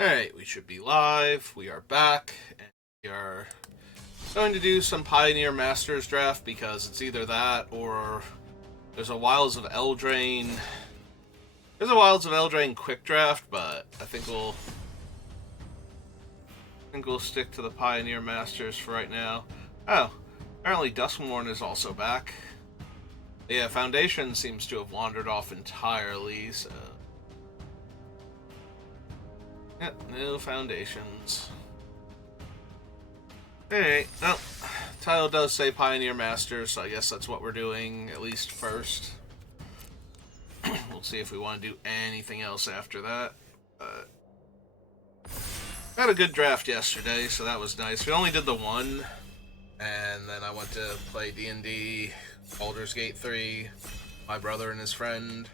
Alright, we should be live. We are back, and we are going to do some Pioneer Masters draft because it's either that or there's a Wilds of Eldraine. There's a Wilds of Eldraine quick draft, but I think we'll stick to the Pioneer Masters for right now. Oh, apparently Duskmourn is also back. Yeah, Foundation seems to have wandered off entirely, so yep, no foundations. Alright, well, title does say Pioneer Masters, so I guess that's what we're doing, at least first. We'll see if we want to do anything else after that. Had a good draft yesterday, so that was nice. We only did the one, and then I went to play D&D, Baldur's Gate 3, my brother and his friend.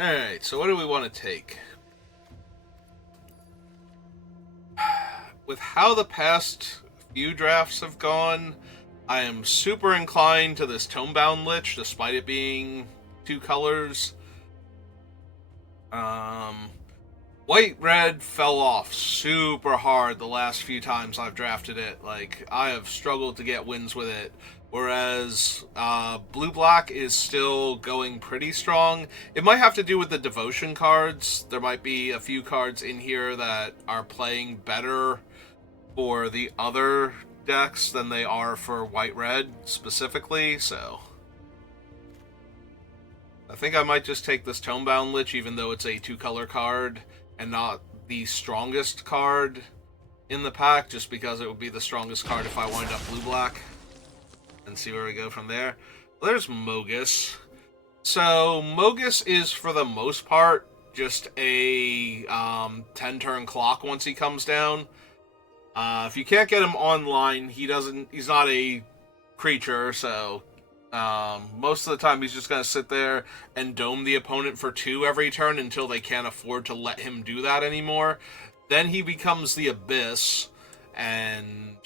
Alright, so what do we want to take? With how the past few drafts have gone, I am super inclined to this Tomebound Lich, despite it being two colors. Um, White Red fell off super hard the last few times I've drafted it. Like, I have struggled to get wins with it. Whereas Blue Black is still going pretty strong. It might have to do with the devotion cards. There might be a few cards in here that are playing better for the other decks than they are for White Red specifically, so I think I might just take this Tomebound Lich, even though it's a two-color card and not the strongest card in the pack, just because it would be the strongest card if I wind up blue-black, and see where we go from there. Well, there's Mogus. So, Mogus is, for the most part, just a 10-turn clock once he comes down. If you can't get him online, he's not a creature, so most of the time, he's just going to sit there and dome the opponent for 2 every turn until they can't afford to let him do that anymore. Then he becomes the Abyss, and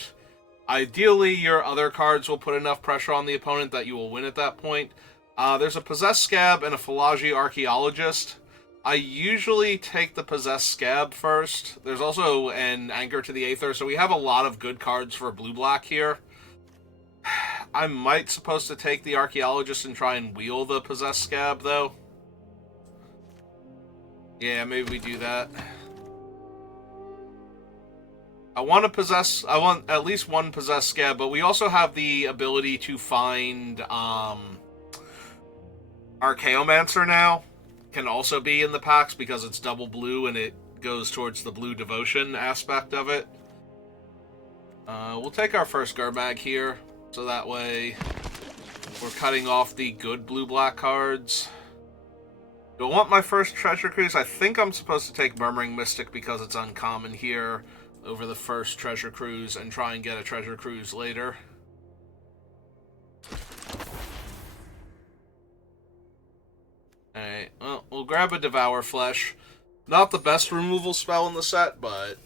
ideally, your other cards will put enough pressure on the opponent that you will win at that point. There's a Possessed Scab and a Philagi Archaeologist. I usually take the Possessed Scab first. There's also an Anchor to the Aether, so we have a lot of good cards for blue-black here. I might supposed to take the Archaeologist and try and wheel the Possessed Scab, though. Yeah, maybe we do that. I want at least one Possessed Scab, but we also have the ability to find, Archaeomancer now. Can also be in the packs because it's double blue and it goes towards the blue devotion aspect of it. We'll take our first Gurmag here, so that way we're cutting off the good blue-black cards. Do I want my first Treasure Cruise? I think I'm supposed to take Murmuring Mystic because it's uncommon here over the first Treasure Cruise and try and get a Treasure Cruise later. Alright, well, we'll grab a Devour Flesh. Not the best removal spell in the set, but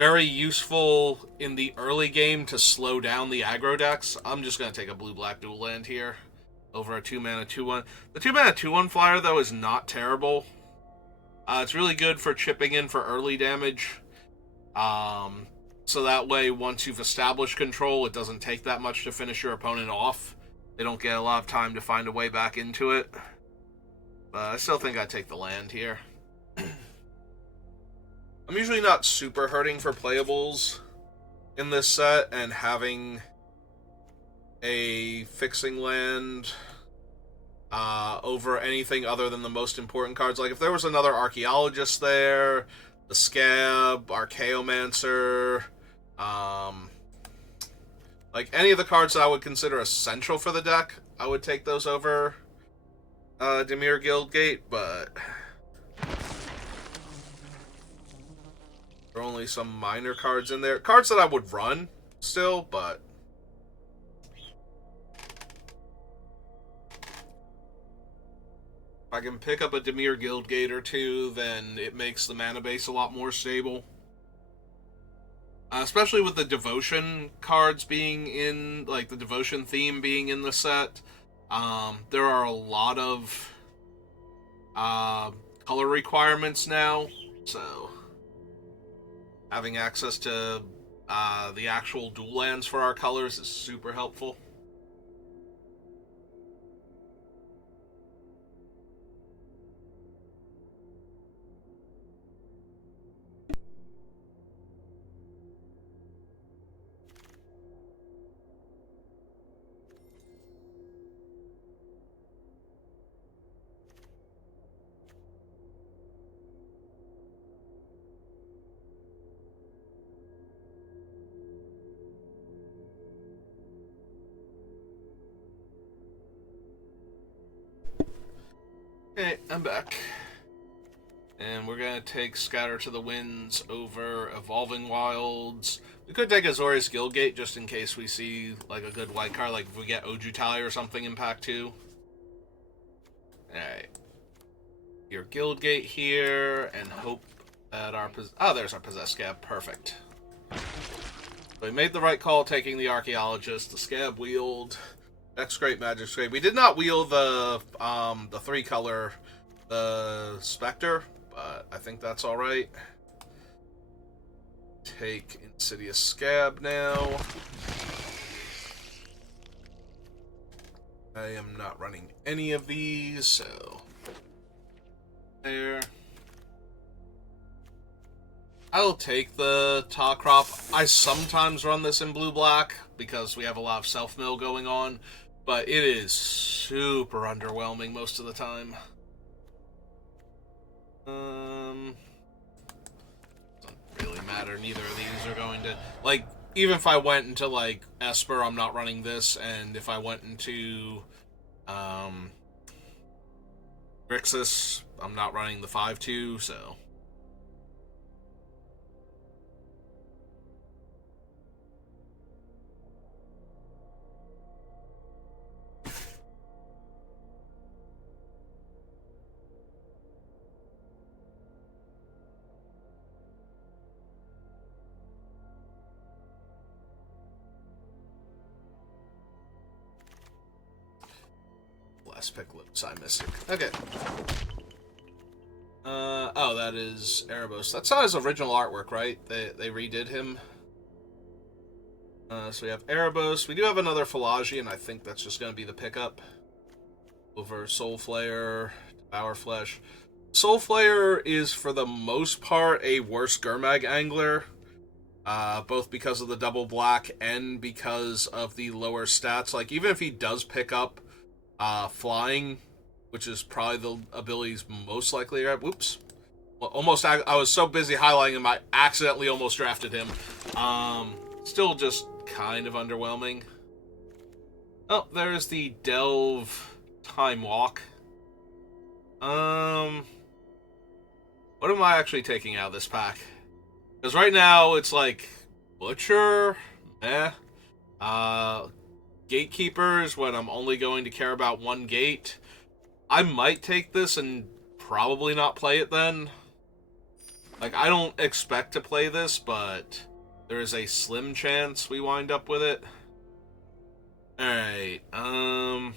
very useful in the early game to slow down the aggro decks. I'm just going to take a blue-black dual land here over a 2-mana 2-1. The 2-mana 2-1 flyer, though, is not terrible. It's really good for chipping in for early damage. So that way, once you've established control, it doesn't take that much to finish your opponent off. They don't get a lot of time to find a way back into it. But I still think I'd take the land here. I'm usually not super hurting for playables in this set, and having a fixing land over anything other than the most important cards. Like, if there was another Archaeologist there, the Scab, Archaeomancer, like any of the cards that I would consider essential for the deck, I would take those over Dimir Guildgate, but there are only some minor cards in there. Cards that I would run still, but if I can pick up a Dimir Guildgate or two, then it makes the mana base a lot more stable. Especially with the devotion cards being in, like the devotion theme being in the set. There are a lot of color requirements now, so having access to the actual dual lands for our colors is super helpful. Okay, I'm back. And we're going to take Scatter to the Winds over Evolving Wilds. We could take Azorius Guildgate just in case we see like a good white card, like if we get Ojutai or something in pack 2. Alright. Your Guildgate here, and hope that our... Oh, there's our Possessed Scab. Perfect. So we made the right call taking the Archaeologist. The Scab wheeled. Deck Scrape, Magic Scrape. We did not wheel the 3-color, the Spectre, but I think that's alright. Take Insidious Scab now. I am not running any of these, so... There. I'll take the Tawkrop. I sometimes run this in blue-black because we have a lot of self-mill going on, but it is super underwhelming most of the time. Doesn't really matter. Neither of these are going to... Like, even if I went into, like, Esper, I'm not running this, and if I went into, Grixis, I'm not running the 5-2, so... Last pick, Lipsai Mystic. Okay. Oh, that is Erebos. That's not his original artwork, right? They redid him. So we have Erebos. We do have another Philology, and I think that's just going to be the pickup over Soul Flayer, Devour Flesh. Soul Flayer is, for the most part, a worse Gurmag angler, both because of the double black and because of the lower stats. Like, even if he does pick up flying, which is probably the ability's most likely to grab. Whoops. Well, almost, I was so busy highlighting him, I accidentally almost drafted him. Still just kind of underwhelming. Oh, there's the Delve Time Walk. What am I actually taking out of this pack? Because right now, it's like, Butcher, Gatekeepers, when I'm only going to care about one gate. I might take this and probably not play it then. Like, I don't expect to play this, but there is a slim chance we wind up with it. Alright, I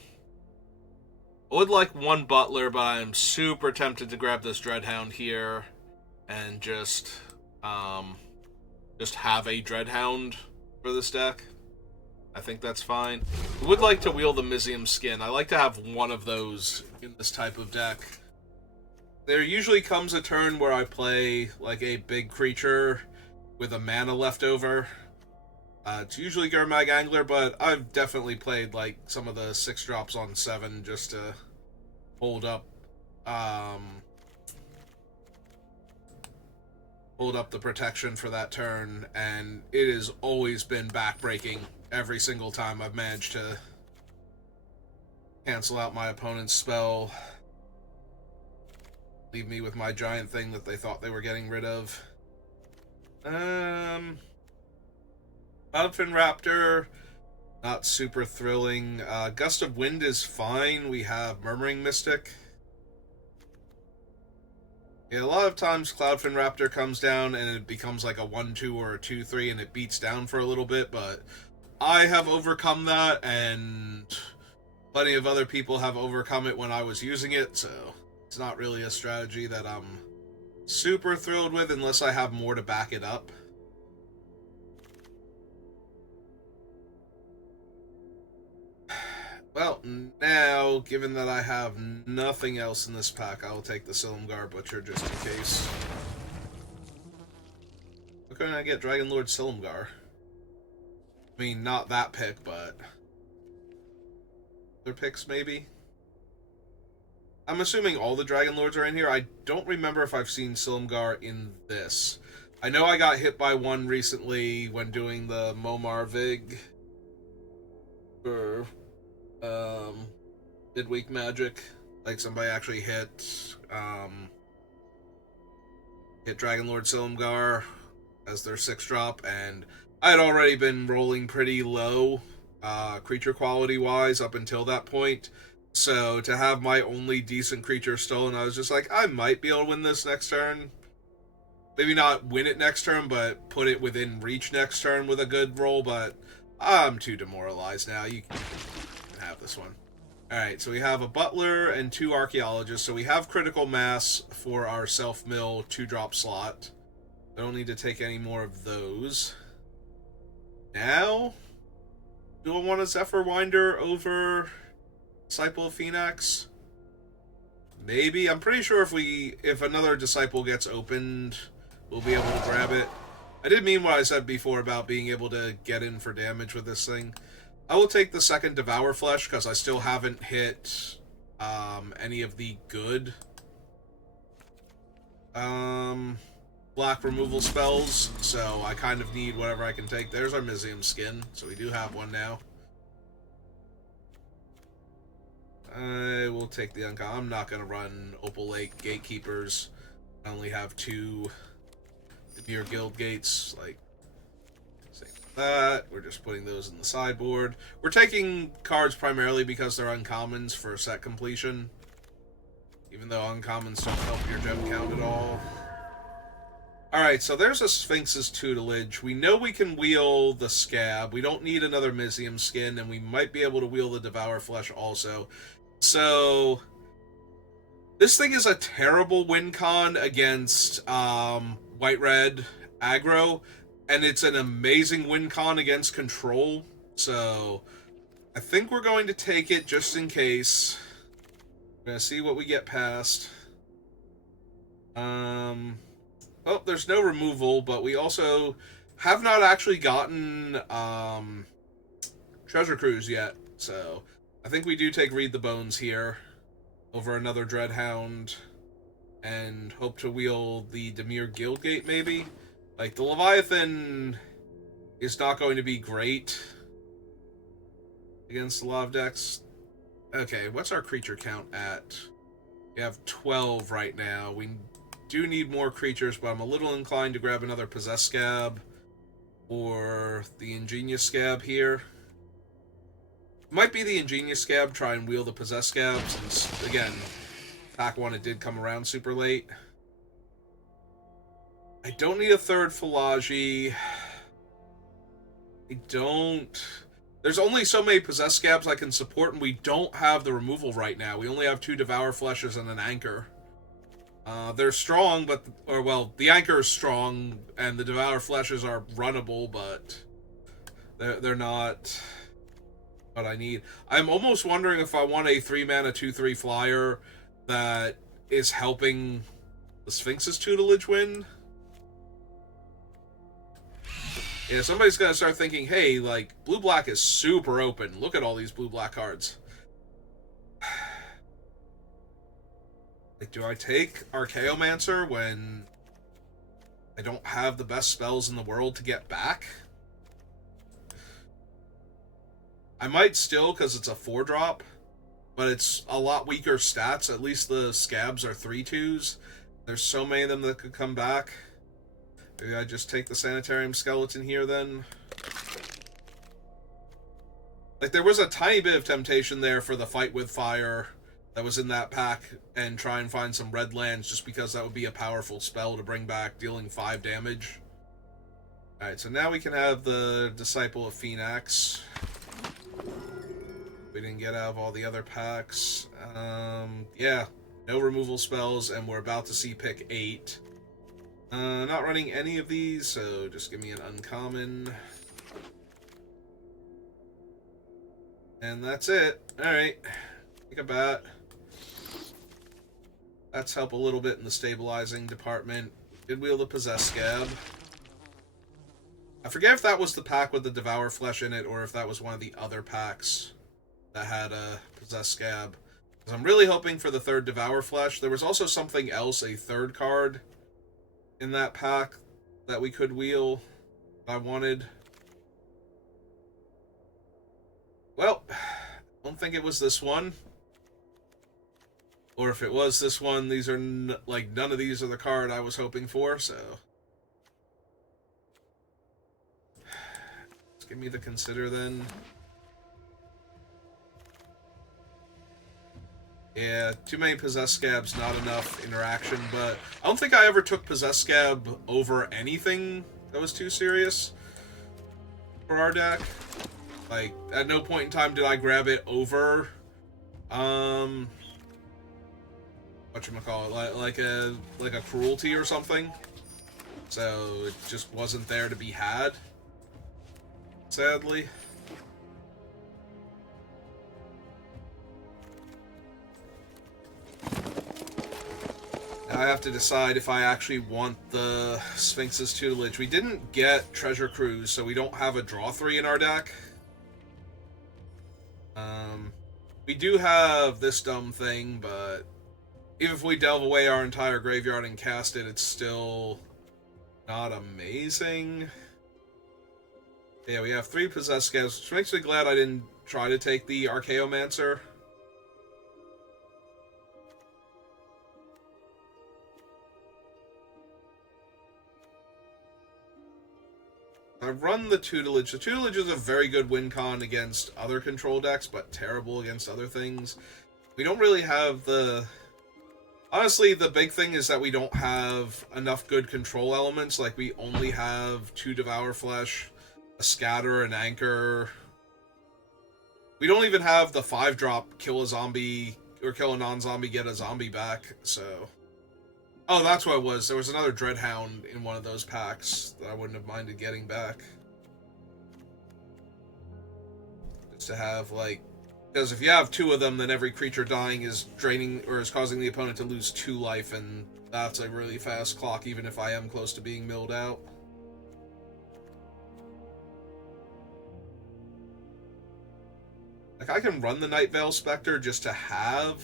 would like one Butler, but I'm super tempted to grab this Dreadhound here and just have a Dreadhound for this deck. I think that's fine. I would like to wheel the Mizium Skin. I like to have one of those in this type of deck. There usually comes a turn where I play like a big creature with a mana left over. It's usually Gurmag Angler, but I've definitely played like some of the 6-drops on 7 just to hold up the protection for that turn, and it has always been backbreaking every single time I've managed to cancel out my opponent's spell, leave me with my giant thing that they thought they were getting rid of. Cloudfin Raptor, not super thrilling. Gust of Wind is fine. We have Murmuring Mystic. Yeah, a lot of times Cloudfin Raptor comes down and it becomes like a 1-2 or a 2-3 and it beats down for a little bit, but I have overcome that, and plenty of other people have overcome it when I was using it, so It's not really a strategy that I'm super thrilled with unless I have more to back it up. Well, now, given that I have nothing else in this pack, I will take the Silumgar Butcher just in case. Why couldn't I get Dragon Lord Silumgar? I mean, not that pick, but other picks, maybe? I'm assuming all the Dragon Lords are in here. I don't remember if I've seen Silumgar in this. I know I got hit by one recently when doing the Momar Vig for midweek magic. Like, somebody actually hit Dragon Lord Silumgar as their 6-drop, and I had already been rolling pretty low creature quality wise up until that point. So to have my only decent creature stolen, I was just like, I might be able to win this next turn. Maybe not win it next turn, but put it within reach next turn with a good roll, but I'm too demoralized now. You can have this one. Alright, so we have a Butler and 2 Archaeologists, so we have Critical Mass for our self-mill 2-drop slot. I don't need to take any more of those. Now, do I want a Zephyr Winder over Disciple of Phoenix? Maybe. I'm pretty sure if another Disciple gets opened, we'll be able to grab it. I did mean what I said before about being able to get in for damage with this thing. I will take the second Devour Flesh because I still haven't hit any of the good black removal spells, so I kind of need whatever I can take. There's our Mizium Skin, so we do have one now. I will take the uncommon. I'm not going to run Opal Lake Gatekeepers. I only have 2 Dimir Guild Gates. Like, same with that. We're just putting those in the sideboard. We're taking cards primarily because they're uncommons for set completion. Even though uncommons don't help your gem count at all. Alright, so there's a Sphinx's Tutelage. We know we can wheel the Scab. We don't need another Mizium Skin, and we might be able to wheel the Devour Flesh also. So, this thing is a terrible win con against white-red aggro, and it's an amazing win con against control. So, I think we're going to take it just in case. We're going to see what we get past. Oh, there's no removal, but we also have not actually gotten Treasure Cruise yet, so I think we do take Read the Bones here over another Dreadhound and hope to wheel the Dimir Guildgate, maybe? Like, the Leviathan is not going to be great against the Lav decks. Okay, what's our creature count at? We have 12 right now. We do need more creatures, but I'm a little inclined to grab another Possessed Scab or the Ingenious Scab here. Might be the Ingenious Scab, try and wheel the Possessed Scab, since, again, pack 1, it did come around super late. I don't need a third Philagi. I don't... There's only so many Possessed Scabs I can support, and we don't have the removal right now. We only have 2 Devour Fleshes and an Anchor. They're strong, but... Or, well, the Anchor is strong, and the Devour Fleshes are runnable, but... They're not what I need. I'm almost wondering if I want a 3-mana 2/3 flyer that is helping the Sphinx's Tutelage win. Yeah, somebody's gonna start thinking, hey, like, blue-black is super open. Look at all these blue-black cards. Like, do I take Archaeomancer when I don't have the best spells in the world to get back? I might still, because it's a 4-drop, but it's a lot weaker stats. At least the Scabs are 3/2s. There's so many of them that could come back. Maybe I just take the Sanitarium Skeleton here, then. Like, there was a tiny bit of temptation there for the Fight with Fire that was in that pack, and try and find some red lands, just because that would be a powerful spell to bring back, dealing 5 damage. Alright, so now we can have the Disciple of Phoenix. We didn't get out of all the other packs. Yeah. No removal spells, and we're about to see pick 8. Not running any of these, so just give me an uncommon. And that's it. Alright. Take a bat. That's help a little bit in the stabilizing department. Did wheel the Possessed Scab. I forget if that was the pack with the Devour Flesh in it, or if that was one of the other packs that had a Possessed Scab. Because I'm really hoping for the third Devour Flesh. There was also something else, a third card in that pack that we could wheel. I wanted. Well, I don't think it was this one. Or if it was this one, these are like none of these are the card I was hoping for, so. Let's give me the Consider then. Yeah, too many Possessed Scabs, not enough interaction, but I don't think I ever took Possessed Scab over anything that was too serious for our deck. Like, at no point in time did I grab it over, whatchamacallit, like a Cruelty or something. So, it just wasn't there to be had, sadly. I have to decide if I actually want the Sphinx's Tutelage. We didn't get Treasure Cruise, so we don't have a draw 3 in our deck. We do have this dumb thing, but even if we delve away our entire graveyard and cast it, it's still not amazing. Yeah, we have 3 Possessed Scabs, which makes me glad I didn't try to take the Archaeomancer. I've run the Tutelage. The Tutelage is a very good win con against other control decks, but terrible against other things. We don't really have the... Honestly, the big thing is that we don't have enough good control elements. Like, we only have 2 Devour Flesh, a Scatter, an Anchor. We don't even have the 5-drop kill a zombie, or kill a non-zombie, get a zombie back, so... Oh, that's what it was. There was another Dreadhound in one of those packs that I wouldn't have minded getting back. Just to have, like... Because if you have 2 of them, then every creature dying is draining, or is causing the opponent to lose 2 life, and that's a really fast clock, even if I am close to being milled out. Like, I can run the Nightveil Spectre just to have...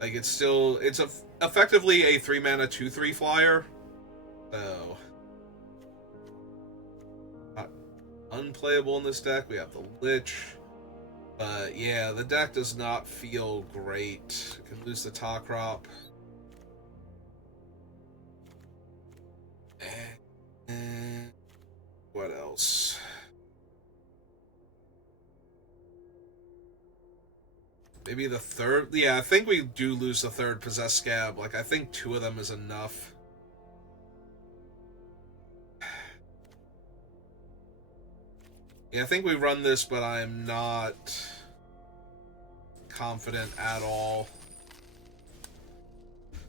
Like, it's still... It's effectively a 3-mana 2/3 flyer. So... Not unplayable in this deck. We have the Lich. But, yeah, the deck does not feel great. We can lose the Tawkrop. And... What else? Maybe the third... Yeah, I think we do lose the third Possessed Scab. Like, I think 2 of them is enough. Yeah, I think we run this, but I'm not confident at all.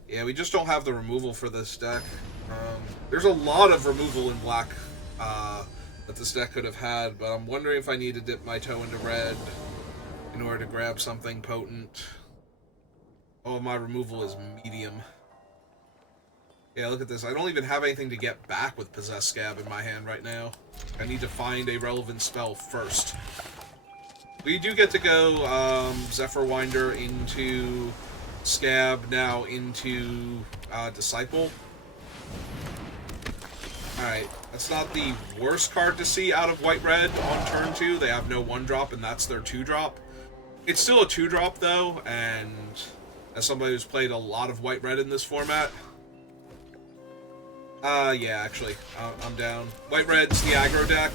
Yeah, we just don't have the removal for this deck. There's a lot of removal in black that this deck could have had, but I'm wondering if I need to dip my toe into red in order to grab something potent. Oh, my removal is medium. Yeah, look at this. I don't even have anything to get back with Possessed Scab in my hand right now. I need to find a relevant spell first. We do get to go Zephyr Winder into Scab, now into Disciple. Alright, that's not the worst card to see out of White-Red on turn 2. They have no 1-drop, and that's their 2-drop. It's still a 2-drop, though, and as somebody who's played a lot of White-Red in this format... yeah, actually, I'm down. White-Red's the aggro deck.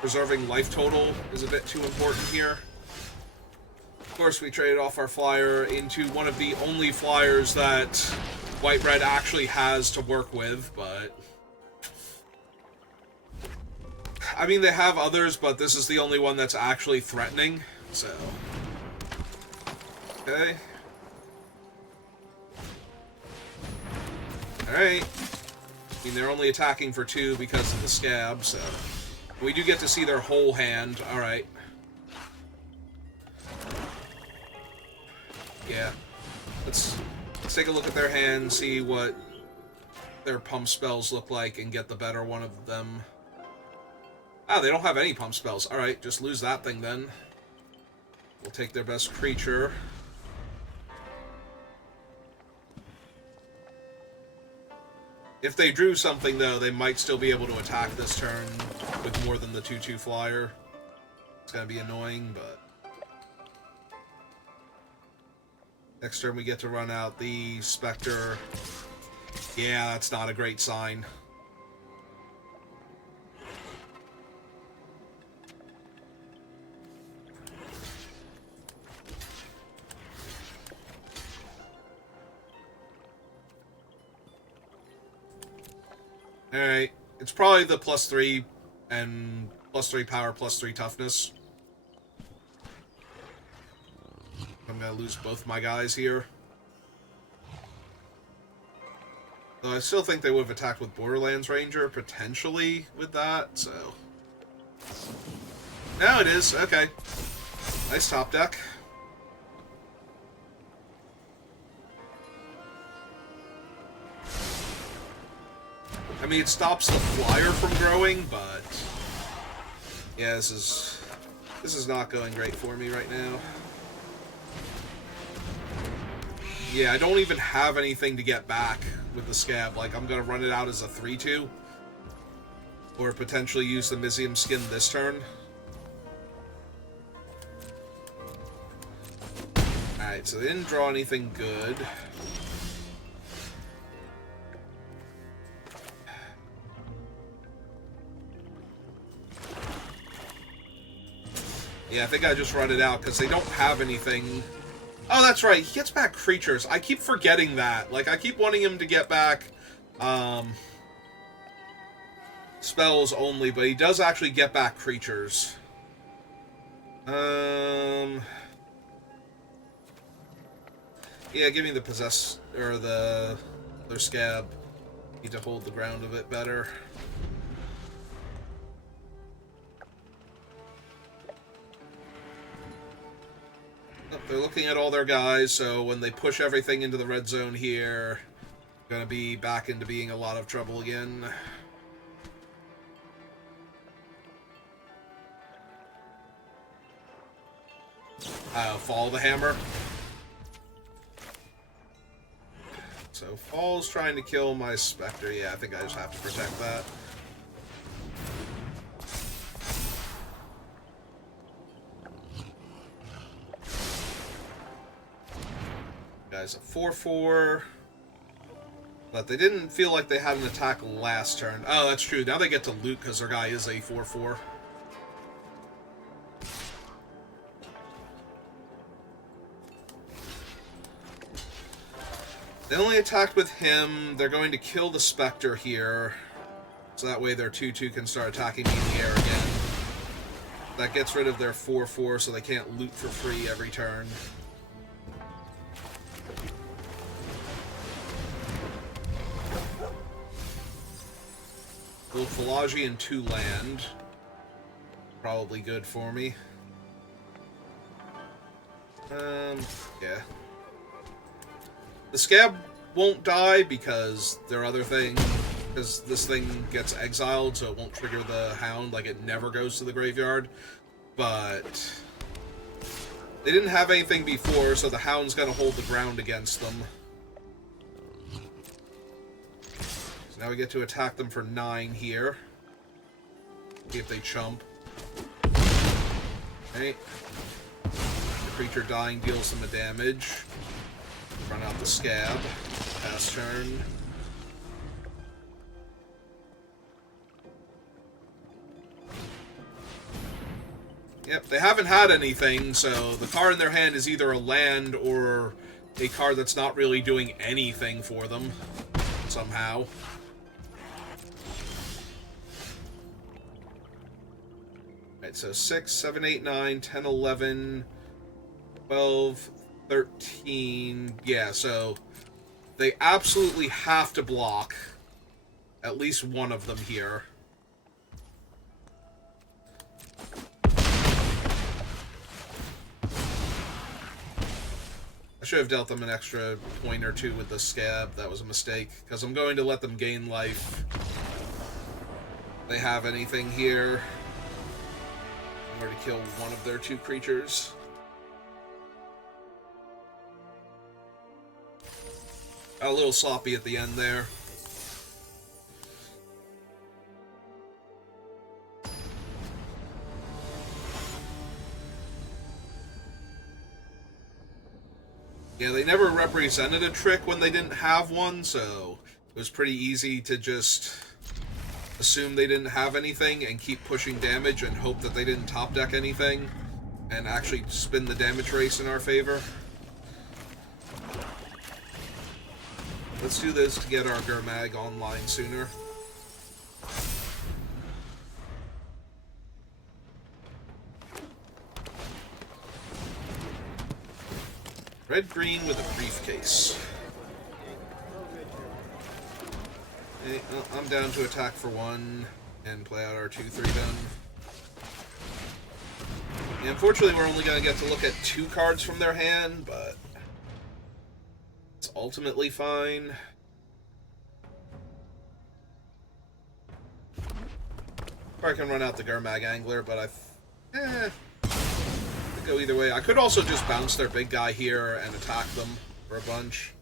Preserving life total is a bit too important here. Of course, we traded off our flyer into one of the only flyers that White-Red actually has to work with, but... I mean, they have others, but this is the only one that's actually threatening, so... Okay. Alright. I mean, they're only attacking for 2 because of the scab, so... We do get to see their whole hand. Alright. Yeah. Let's take a look at their hand, see what their pump spells look like, and get the better one of them. Ah, they don't have any pump spells. Alright, just lose that thing then. We'll take their best creature. If they drew something, though, they might still be able to attack this turn with more than the 2/2 flyer. It's gonna be annoying, but... Next turn we get to run out the Spectre. Yeah, that's not a great sign. Alright, it's probably the +3 and +3 power, +3 toughness. I'm gonna lose both my guys here. Though I still think they would have attacked with Borderlands Ranger, potentially, with that, so... No, it is. Okay. Nice top deck. I mean, it stops the flyer from growing, but... Yeah, this is not going great for me right now. Yeah, I don't even have anything to get back with the scab. Like, I'm gonna run it out as a 3/2. Or potentially use the Mizium skin this turn. Alright, so they didn't draw anything good. Yeah, I think I just run it out, because they don't have anything... Oh, that's right, he gets back creatures. I keep forgetting that. Like, I keep wanting him to get back, spells only, but he does actually get back creatures. Yeah, give me the possess... or the... their scab. Need to hold the ground a bit better. They're looking at all their guys, so when they push everything into the red zone here, gonna be back into being a lot of trouble again. Follow the hammer. So Fall's trying to kill my Spectre. Yeah, I think I just have to protect that. Guys, a 4/4. But they didn't feel like they had an attack last turn. Oh, that's true. Now they get to loot because their guy is a 4/4. They only attacked with him. They're going to kill the Spectre here. So that way their 2/2 can start attacking me in the air again. That gets rid of their 4/4 so they can't loot for free every turn. Little Philology and 2 land. Probably good for me. Yeah. The scab won't die because their other thing... because this thing gets exiled, so it won't trigger the Hound, like it never goes to the graveyard. But... they didn't have anything before, so the Hound's gonna hold the ground against them. Now we get to attack them for 9 here. See if they chump. Okay. The creature dying deals some damage. Run out the scab. Pass turn. Yep, they haven't had anything, so the card in their hand is either a land or a card that's not really doing anything for them. Somehow. Alright, so 6, 7, 8, 9, 10, 11, 12, 13. Yeah, so they absolutely have to block at least one of them here. I should have dealt them an extra point or two with the scab. That was a mistake, because I'm going to let them gain life. If they have anything here, I'm going to kill one of their two creatures. A little sloppy at the end there. Yeah, they never represented a trick when they didn't have one, so it was pretty easy to just assume they didn't have anything and keep pushing damage and hope that they didn't top deck anything and actually spin the damage race in our favor. Let's do this to get our Gurmag online sooner. Red-green with a briefcase. Okay, well, I'm down to attack for one and play out our 2/3 done. Yeah, unfortunately, we're only going to get to look at 2 cards from their hand, but it's ultimately fine. Or I can run out the Gurmag Angler, but could go either way. I could also just bounce their big guy here and attack them for a bunch.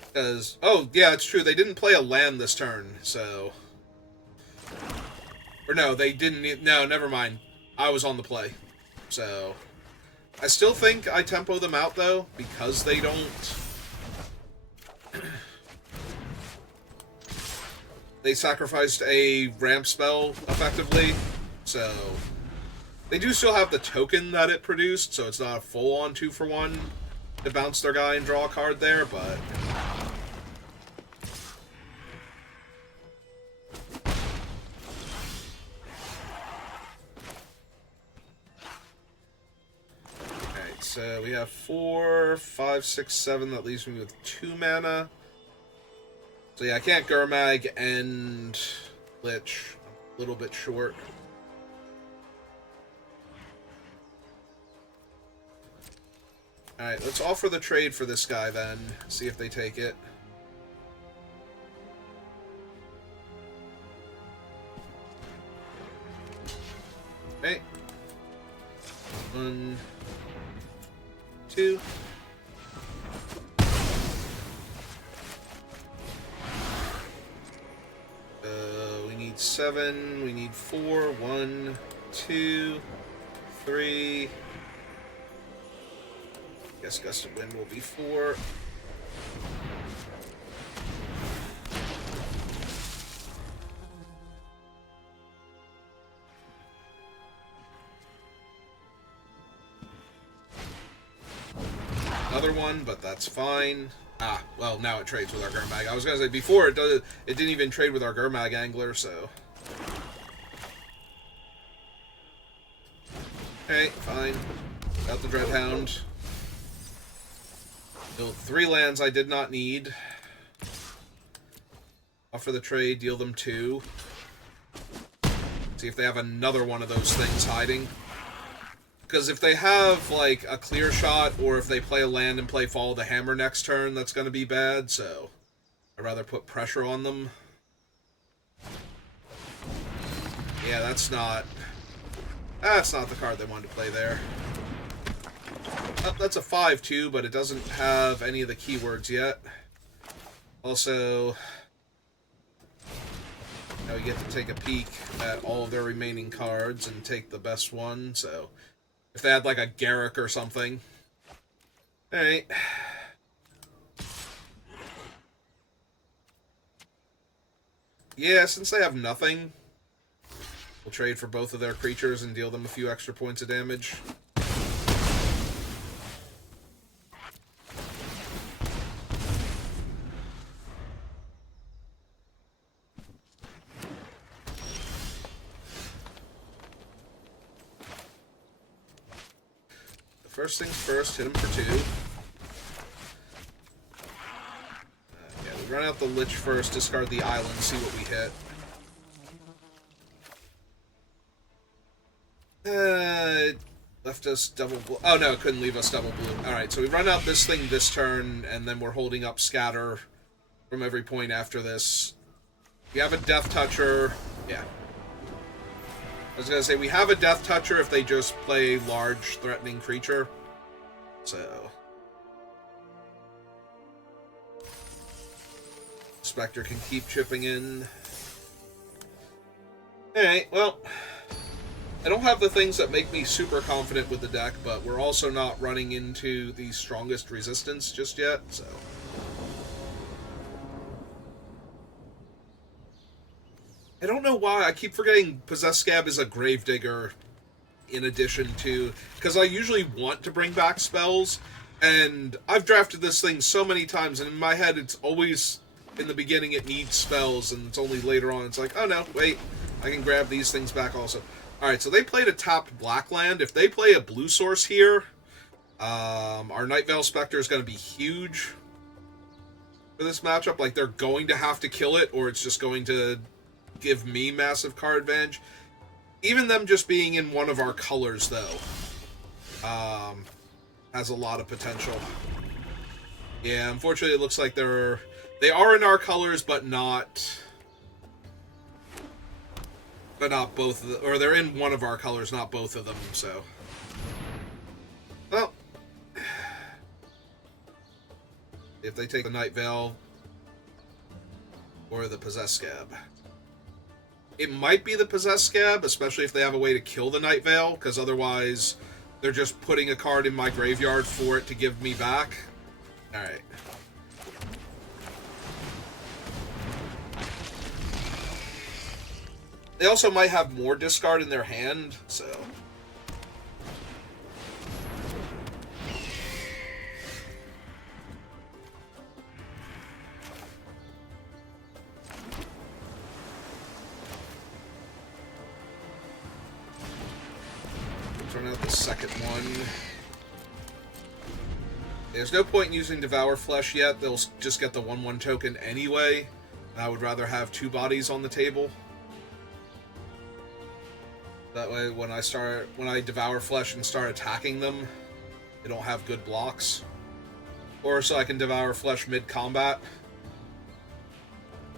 Because, oh, yeah, it's true. They didn't play a land this turn, so... Or no, they didn't... No, never mind. I was on the play. So... I still think I tempo them out, though, because they don't... They sacrificed a ramp spell, effectively, so... They do still have the token that it produced, so it's not a full-on 2-for-1 to bounce their guy and draw a card there, but... Alright, so we have 4, 5, 6, 7, that leaves me with 2 mana. So yeah, I can't Gurmag and Lich. I'm a little bit short. Alright, let's offer the trade for this guy then. See if they take it. Okay. 1, 2. We need 7. We need 4. 1, 2, 3. Guess Gust of Wind will be 4. Another one, but that's fine. Ah, well, now it trades with our Gurmag. I was gonna say before it didn't even trade with our Gurmag Angler, so. Okay, fine. Got the Dreadhound. Build 3 lands I did not need. Offer the trade, deal them 2. See if they have another one of those things hiding. Because if they have, like, a clear shot, or if they play a land and play Follow the Hammer next turn, that's going to be bad, so I'd rather put pressure on them. Yeah, that's not the card they wanted to play there. Oh, that's a 5-2, but it doesn't have any of the keywords yet. Also, now we get to take a peek at all of their remaining cards and take the best one, so... If they had, like, a Garruk or something. Alright. Yeah, since they have nothing, we'll trade for both of their creatures and deal them a few extra points of damage. First things first, hit him for 2. run out the Lich first, discard the island, see what we hit. Left us double blue. Oh no, it couldn't leave us double blue. Alright, so we run out this thing this turn, and then we're holding up scatter from every point after this. We have a Death Toucher. Yeah. I was gonna say, we have a Death Toucher if they just play large, threatening creature. So... Spectre can keep chipping in. Alright, well... I don't have the things that make me super confident with the deck, but we're also not running into the strongest resistance just yet, so... I don't know why, I keep forgetting Possessed Scab is a Gravedigger in addition to... Because I usually want to bring back spells, and I've drafted this thing so many times, and in my head it's always... In the beginning it needs spells, and it's only later on it's like, oh no, wait, I can grab these things back also. Alright, so they played a tapped black land. If they play a blue source here, our Nightveil Spectre is going to be huge for this matchup. Like, they're going to have to kill it, or it's just going to give me massive card advantage. Even them just being in one of our colors, though, has a lot of potential. Yeah, unfortunately, it looks like they are in our colors, but not both of them, or they're in one of our colors, not both of them, so. Well, if they take the Nightveil or the Possessed Scab. It might be the Possessed Scab, especially if they have a way to kill the Nightveil, because otherwise they're just putting a card in my graveyard for it to give me back. Alright. They also might have more discard in their hand, so... Turn out the second one. There's no point in using Devour Flesh yet. They'll just get the 1/1 token anyway. I would rather have two bodies on the table. That way, when I Devour Flesh and start attacking them, they don't have good blocks. Or so I can Devour Flesh mid-combat.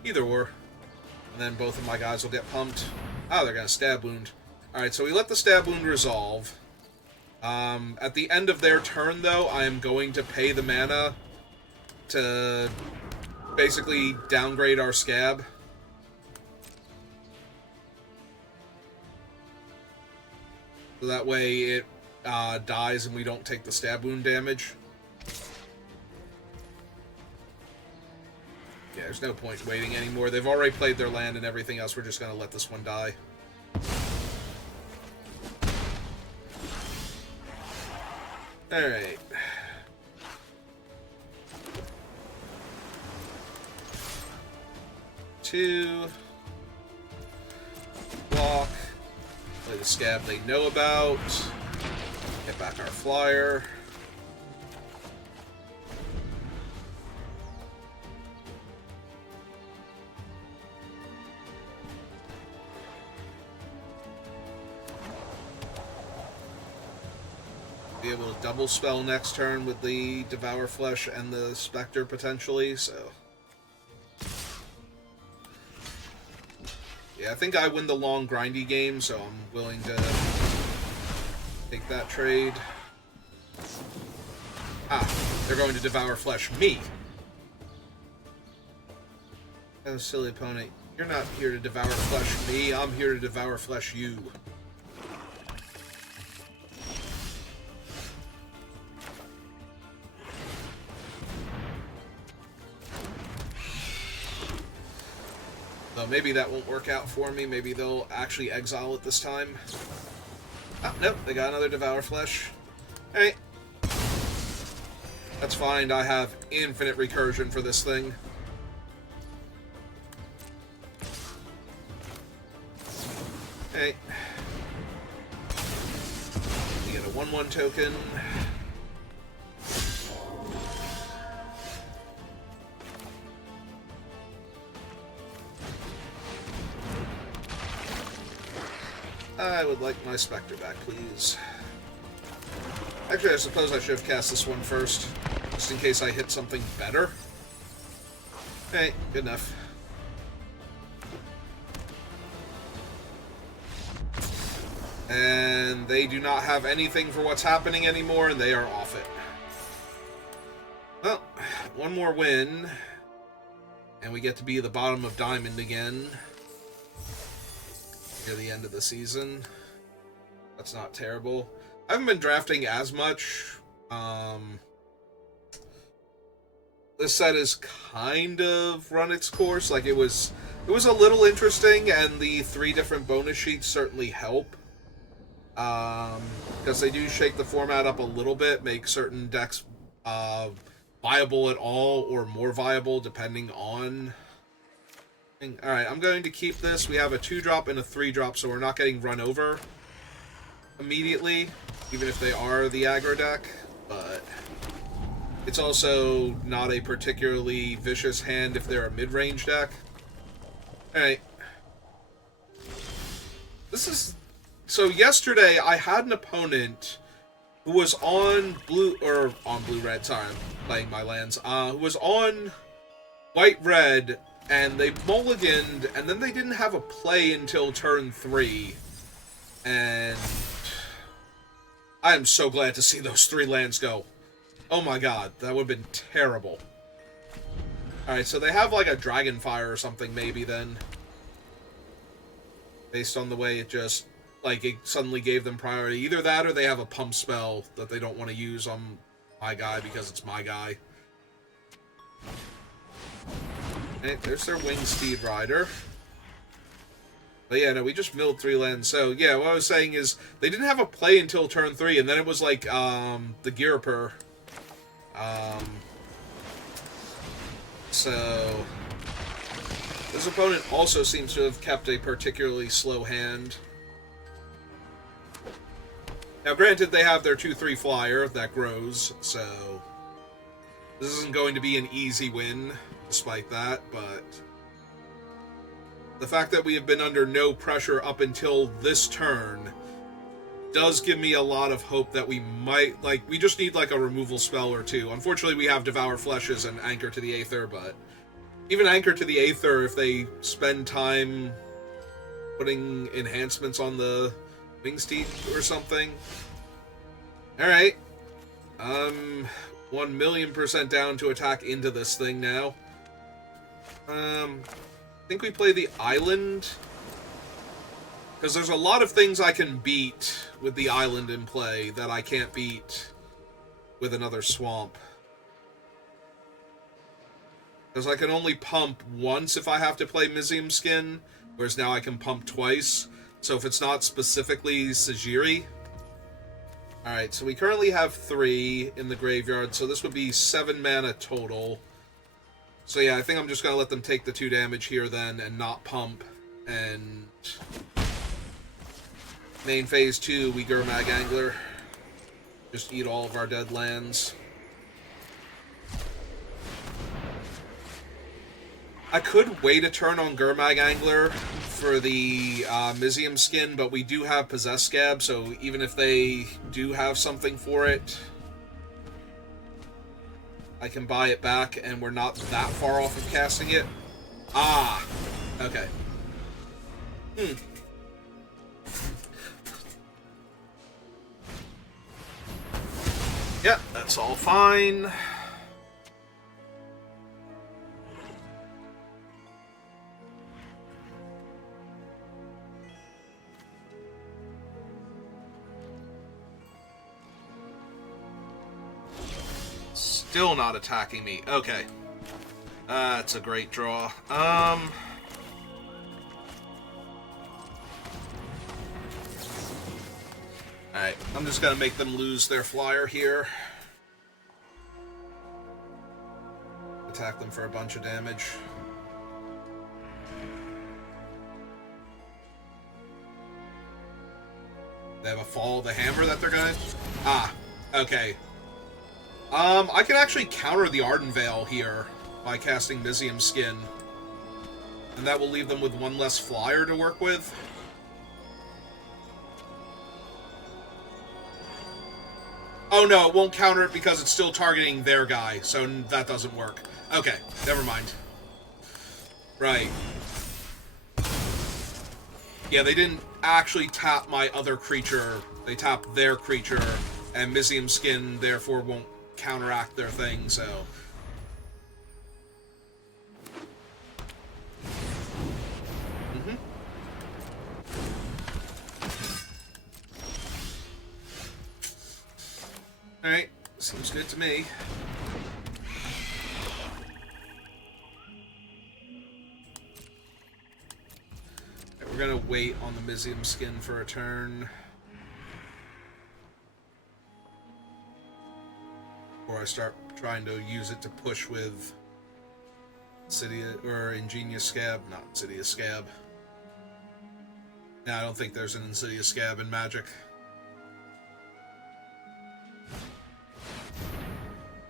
Either or. And then both of my guys will get pumped. Oh, they're going to Stab Wound. Alright, so we let the Stab Wound resolve. At the end of their turn, though, I am going to pay the mana to basically downgrade our Scab. So that way it dies and we don't take the Stab Wound damage. Yeah, there's no point waiting anymore. They've already played their land and everything else. We're just going to let this one die. Alright. Two. Block. Play the Scab they know about. Get back our flyer. Be able to double spell next turn with the Devour Flesh and the Spectre potentially, so. Yeah, I think I win the long grindy game, so I'm willing to take that trade. Ah, they're going to Devour Flesh me. Oh, silly opponent. You're not here to Devour Flesh me, I'm here to Devour Flesh you. So maybe that won't work out for me. Maybe they'll actually exile it this time. Oh, nope, they got another Devour Flesh. Hey. That's fine, I have infinite recursion for this thing. Hey. You get a 1/1 token. I would like my Spectre back, please. Actually, I suppose I should have cast this one first, just in case I hit something better. Hey, good enough. And they do not have anything for what's happening anymore, and they are off it. Well, one more win, and we get to be the bottom of Diamond again near the end of the season. That's not terrible. I haven't been drafting as much. This set has kind of run its course. Like, it was a little interesting, and the 3 different bonus sheets certainly help. Because they do shake the format up a little bit, make certain decks viable at all, or more viable, depending on... Alright, I'm going to keep this. We have a 2-drop and a 3-drop, so we're not getting run over immediately, even if they are the aggro deck, but it's also not a particularly vicious hand if they're a mid-range deck. Alright. This is... So yesterday, I had an opponent who was on blue-red, sorry, I'm playing my lands, who was on white-red, and they mulliganed, and then they didn't have a play until turn 3, and I am so glad to see those 3 lands go. Oh my god, that would have been terrible. Alright, so they have like a Dragonfire or something maybe then, based on the way it just... Like, it suddenly gave them priority. Either that, or they have a pump spell that they don't want to use on my guy because it's my guy. And there's their Winged Steed Rider. But yeah, no, we just milled 3 lands. So, yeah, what I was saying is, they didn't have a play until turn 3, and then it was like, the Ghirapur. So... This opponent also seems to have kept a particularly slow hand. Now, granted, they have their 2/3 flyer that grows, so this isn't going to be an easy win, despite that, but the fact that we have been under no pressure up until this turn does give me a lot of hope that we might, like, we just need, like, a removal spell or 2. Unfortunately, we have Devour Fleshes and Anchor to the Aether, but even Anchor to the Aether, if they spend time putting enhancements on the Winged Steed or something. Alright. 1,000,000% down to attack into this thing now. I think we play the island. Because there's a lot of things I can beat with the island in play that I can't beat with another swamp. Because I can only pump once if I have to play Mizzium Skin, whereas now I can pump twice. So if it's not specifically Sajiri. Alright, so we currently have 3 in the graveyard, so this would be 7 mana total. So yeah, I think I'm just going to let them take the 2 damage here then, and not pump. And main phase 2, we Gurmag Angler. Just eat all of our dead lands. I could wait a turn on Gurmag Angler for the Mizzium Skin, but we do have Possess Scab, so even if they do have something for it, I can buy it back, and we're not that far off of casting it. Ah! Okay. Yep, that's all fine. Still not attacking me. Okay. That's a great draw. Alright, I'm just gonna make them lose their flyer here. Attack them for a bunch of damage. They have a Fall of the Hammer that they're gonna... Ah, okay. I can actually counter the Arden Veil here by casting Mizzium Skin. And that will leave them with 1 less flyer to work with. Oh no, it won't counter it because it's still targeting their guy, so that doesn't work. Okay, never mind. Right. Yeah, they didn't actually tap my other creature. They tapped their creature, and Mizzium Skin therefore won't counteract their thing, so... Alright, seems good to me. We're gonna wait on the Mizzium Skin for a turn. Before I start trying to use it to push with Insidious, or Ingenious Scab, not Insidious Scab. No, I don't think there's an Insidious Scab in Magic.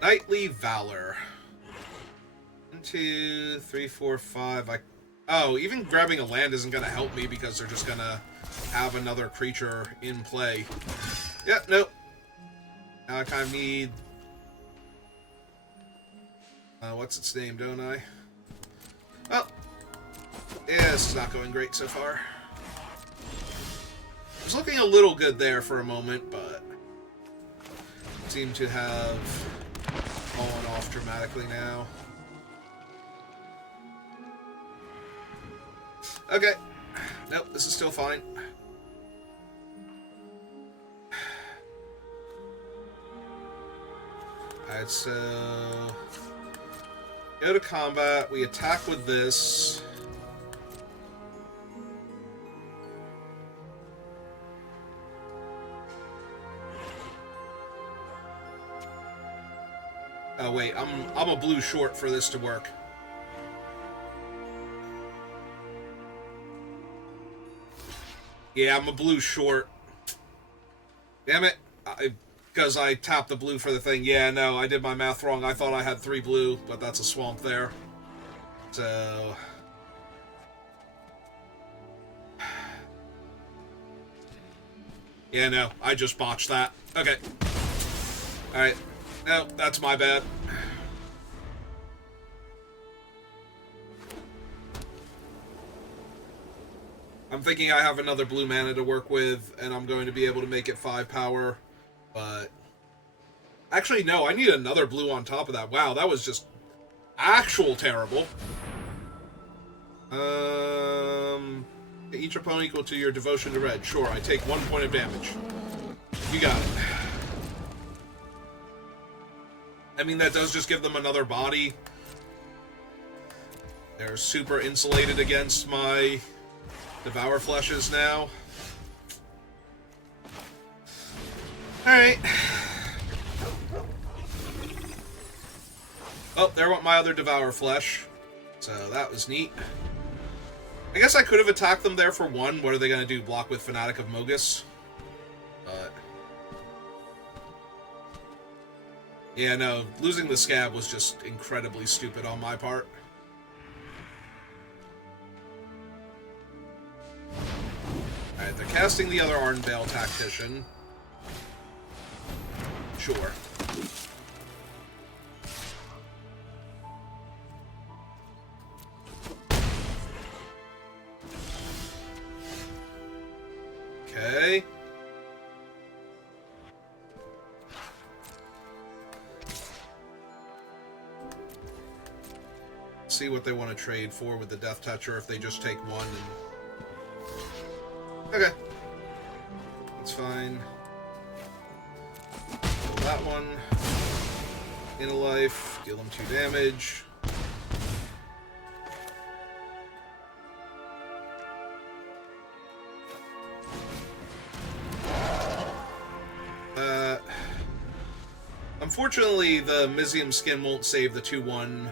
Knightly Valor. 1, 2, 3, 4, 5. Oh, even grabbing a land isn't going to help me because they're just going to have another creature in play. Yeah, nope. Now I kind of need... what's its name, don't I? Oh. Yeah, this is not going great so far. It was looking a little good there for a moment, but... seem to have fallen off dramatically now. Okay. Nope, this is still fine. Alright, so... go to combat. We attack with this. Oh wait, I'm a blue short for this to work. Yeah, I'm a blue short. Damn it. Because I tapped the blue for the thing. Yeah, no, I did my math wrong. I thought I had 3 blue, but that's a swamp there. So... yeah, no, I just botched that. Okay. Alright. No, that's my bad. I'm thinking I have another blue mana to work with, and I'm going to be able to make it 5 power, but... actually, no, I need another blue on top of that. Wow, that was just actual terrible. Each opponent equal to your devotion to red. Sure, I take 1 point of damage. You got it. I mean, that does just give them another body. They're super insulated against my Devour Fleshes now. Alright. Oh, there went my other Devour Flesh. So that was neat. I guess I could have attacked them there for 1. What are they going to do? Block with Fanatic of Mogis? But... yeah, no. Losing the Scab was just incredibly stupid on my part. Alright, they're casting the other Ardenvale Tactician. Sure. Okay. See what they want to trade for with the Death Toucher, if they just take 1 and... okay. That's fine. Kill that one. In a life. Deal them 2 damage. Unfortunately, the Mizzium Skin won't save the 2-1.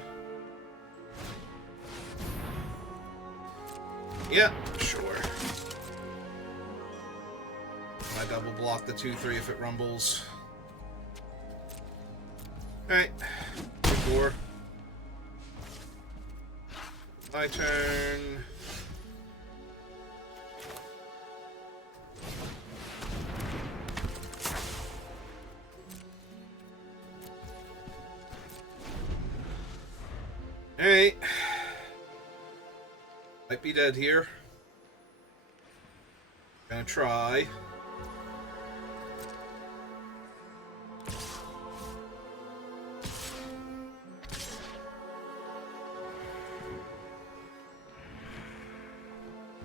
Yeah, sure. I double block the 2-3 if it rumbles. Alright. 4. My turn. Alright. Might be dead here. Gonna try.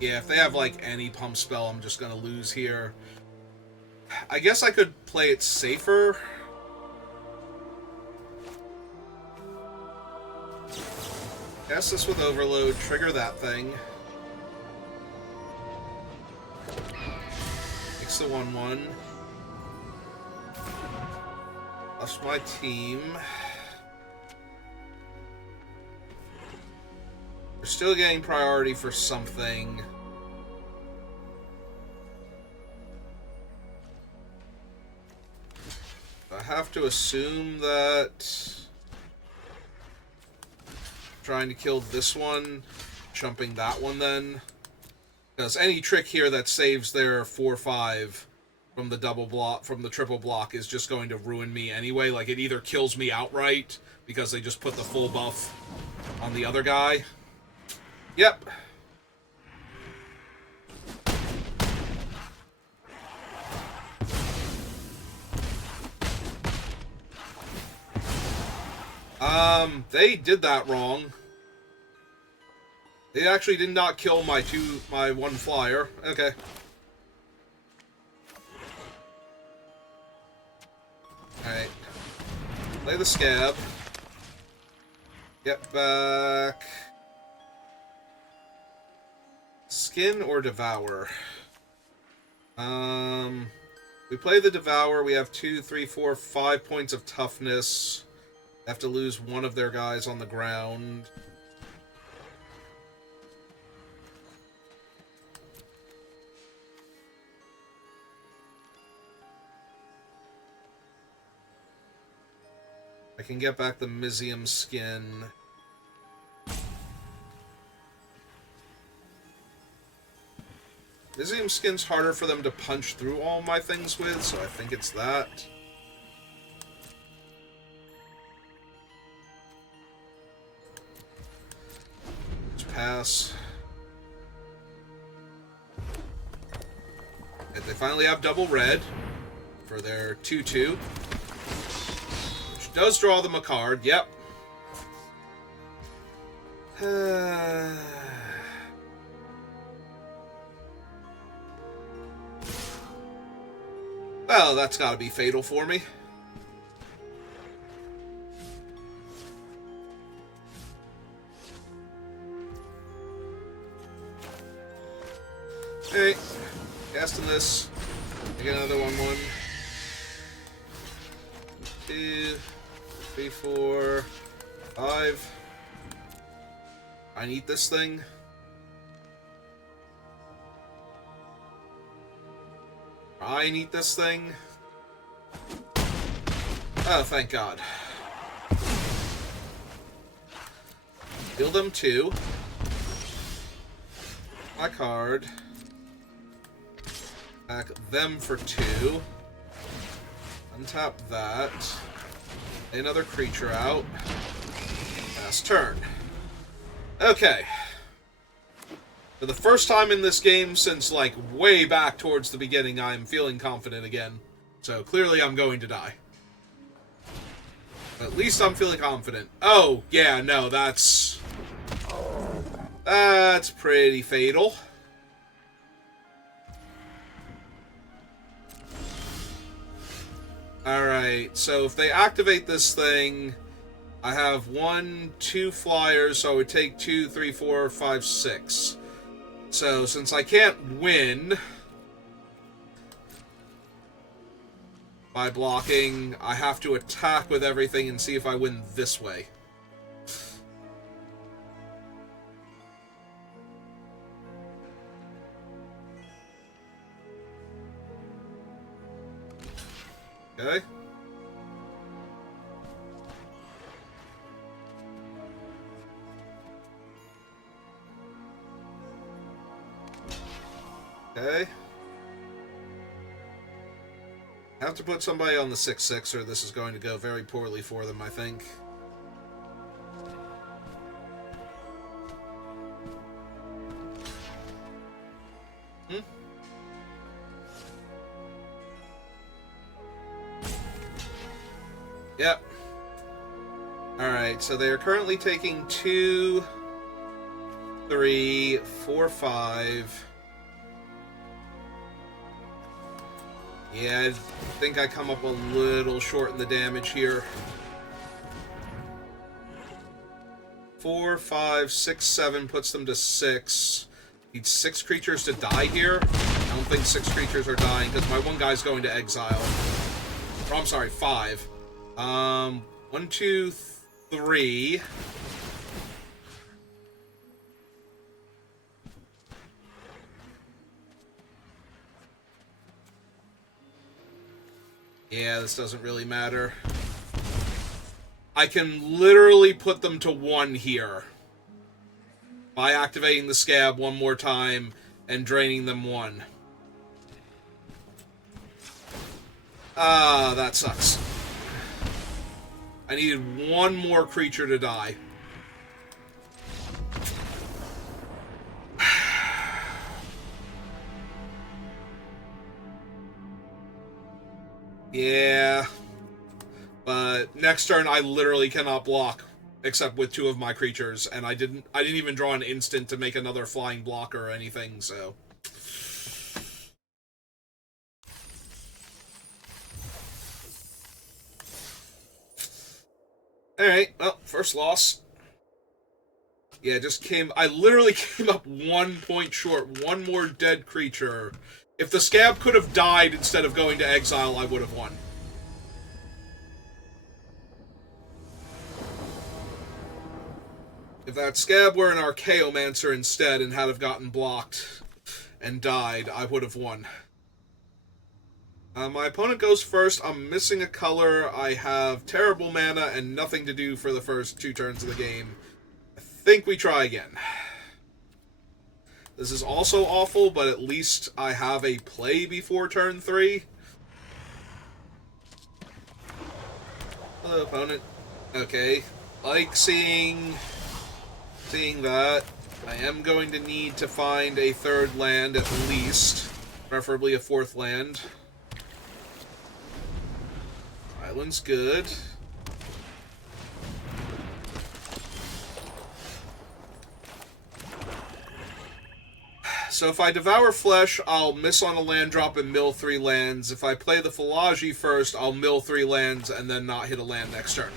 Yeah, if they have, like, any pump spell, I'm just gonna lose here. I guess I could play it safer. Cast this with Overload, trigger that thing. Makes the 1-1. That's my team. We're still getting priority for something. I have to assume that trying to kill this one, jumping that one then. Because any trick here that saves their 4-5 from the double block, from the triple block, is just going to ruin me anyway. Like, it either kills me outright because they just put the full buff on the other guy. Yep. They did that wrong. They actually did not kill my one flyer. Okay. Alright. Play the scab. Get back. Skin or Devour? We play the Devour. We have 2, 3, 4, 5 points of toughness. Have to lose one of their guys on the ground. I can get back the Mizium skin. Mizium skin's harder for them to punch through all my things with, so I think it's that. Pass. And they finally have double red for their 2-2. Which does draw them a card, yep. Well, that's gotta be fatal for me. Okay, casting this. I get another 1-1. 2, 3, 4, 5. I need this thing. I need this thing. Oh, thank God. Heal them 2. My card. Back them for 2. Untap that. Another creature out. Last turn. Okay. For the first time in this game since, like, way back towards the beginning, I'm feeling confident again. So, clearly I'm going to die. But at least I'm feeling confident. Oh, yeah, no, that's pretty fatal. Alright, so if they activate this thing, I have 1, 2 flyers, so I would take 2, 3, 4, 5, 6. So, since I can't win by blocking, I have to attack with everything and see if I win this way. Okay. Okay. I have to put somebody on the 6/6 or this is going to go very poorly for them, I think. Yep. Alright, so they are currently taking 2, 3, 4, 5. Yeah, I think I come up a little short in the damage here. 4, 5, 6, 7 puts them to 6. Need 6 creatures to die here. I don't think 6 creatures are dying because my one guy's going to exile. Or, I'm sorry, 5. 1, 2, 3. Yeah, this doesn't really matter. I can literally put them to 1 here by activating the scab one more time and draining them 1. Ah, that sucks. I needed 1 more creature to die. Yeah. But next turn I literally cannot block except with 2 of my creatures, and I didn't even draw an instant to make another flying blocker or anything, so. Alright, well, first loss. Yeah, I literally came up 1 point short. 1 more dead creature. If the scab could have died instead of going to exile, I would have won. If that scab were an Archaeomancer instead and had have gotten blocked and died, I would have won. My opponent goes first. I'm missing a color. I have terrible mana and nothing to do for the first 2 turns of the game. I think we try again. This is also awful, but at least I have a play before turn 3. Hello, opponent. Okay. Like seeing that. I am going to need to find a 3rd land at least. Preferably a 4th land. Island's good. So if I Devour Flesh, I'll miss on a land drop and mill 3 lands. If I play the Phalagi first, I'll mill 3 lands and then not hit a land next turn.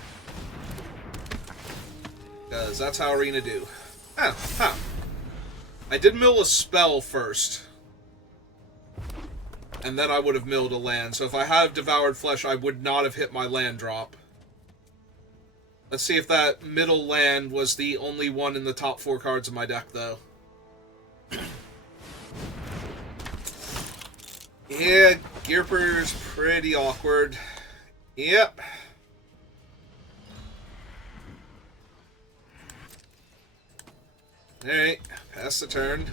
Because that's how Arena do. I did mill a spell first. And then I would have milled a land. So if I had Devoured Flesh, I would not have hit my land drop. Let's see if that middle land was the only one in the top 4 cards of my deck, though. Yeah, Gearper's pretty awkward. Yep. Alright, pass the turn.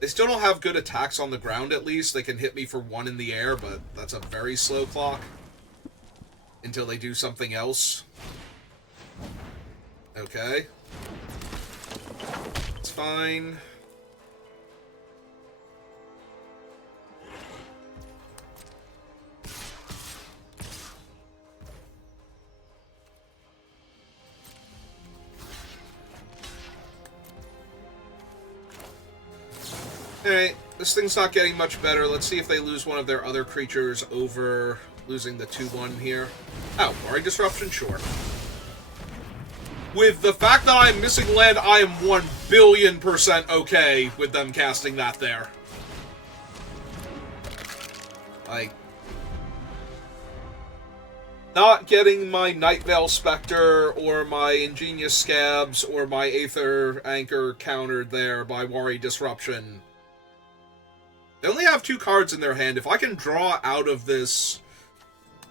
They still don't have good attacks on the ground, at least. They can hit me for 1 in the air, but that's a very slow clock. Until they do something else. Okay. It's fine. Alright, this thing's not getting much better. Let's see if they lose one of their other creatures over losing the 2-1 here. Oh, Wari Disruption? Sure. With the fact that I'm missing land, I am 1,000,000,000% okay with them casting that there. Like, not getting my Nightveil Spectre or my Ingenious Scabs or my Aether Anchor countered there by Wari Disruption. They only have 2 cards in their hand. If I can draw out of this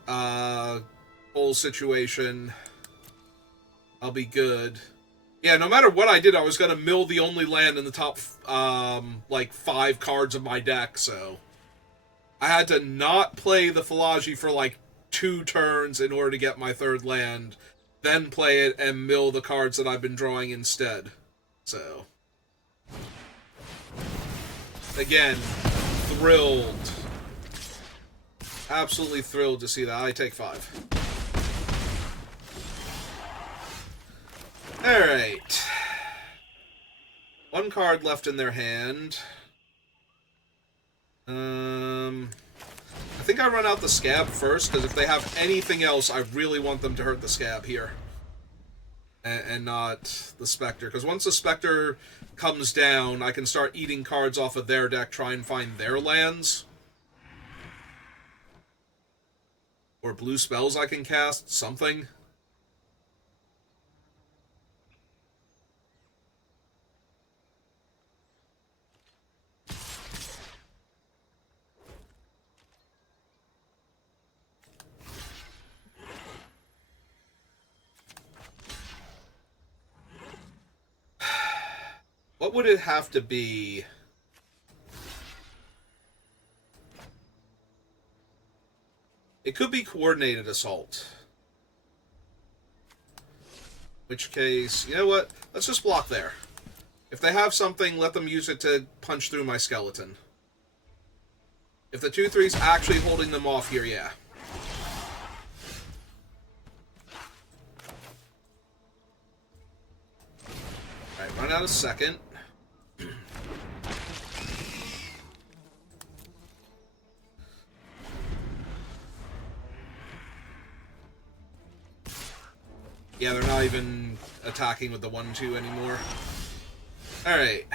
whole situation, I'll be good. Yeah, no matter what I did, I was going to mill the only land in the top, like, 5 cards of my deck, so I had to not play the Phalagi for, like, 2 turns in order to get my 3rd land, then play it and mill the cards that I've been drawing instead. So, again, thrilled. Absolutely thrilled to see that. I take 5. Alright. One card left in their hand. I think I run out the Scab first, because if they have anything else, I really want them to hurt the Scab here. And not the Spectre. Because once the Spectre comes down, I can start eating cards off of their deck, try and find their lands. Or blue spells I can cast, something. What would it have to be? It could be coordinated assault. Which case, you know what? Let's just block there. If they have something, let them use it to punch through my skeleton. If the 2/3's actually holding them off here, yeah. Alright, run out a second. Yeah, they're not even attacking with the 1/2 anymore. Alright.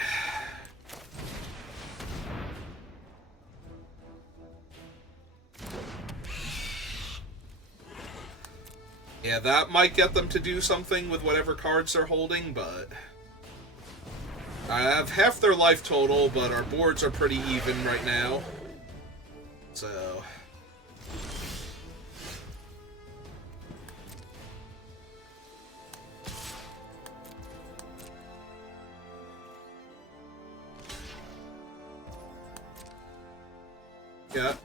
Yeah, that might get them to do something with whatever cards they're holding, but... I have half their life total, but our boards are pretty even right now. So... yeah.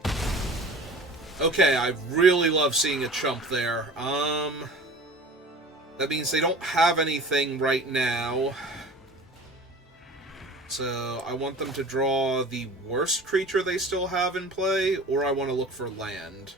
Okay, I really love seeing a chump there. That means they don't have anything right now. So, I want them to draw the worst creature they still have in play, or I want to look for land.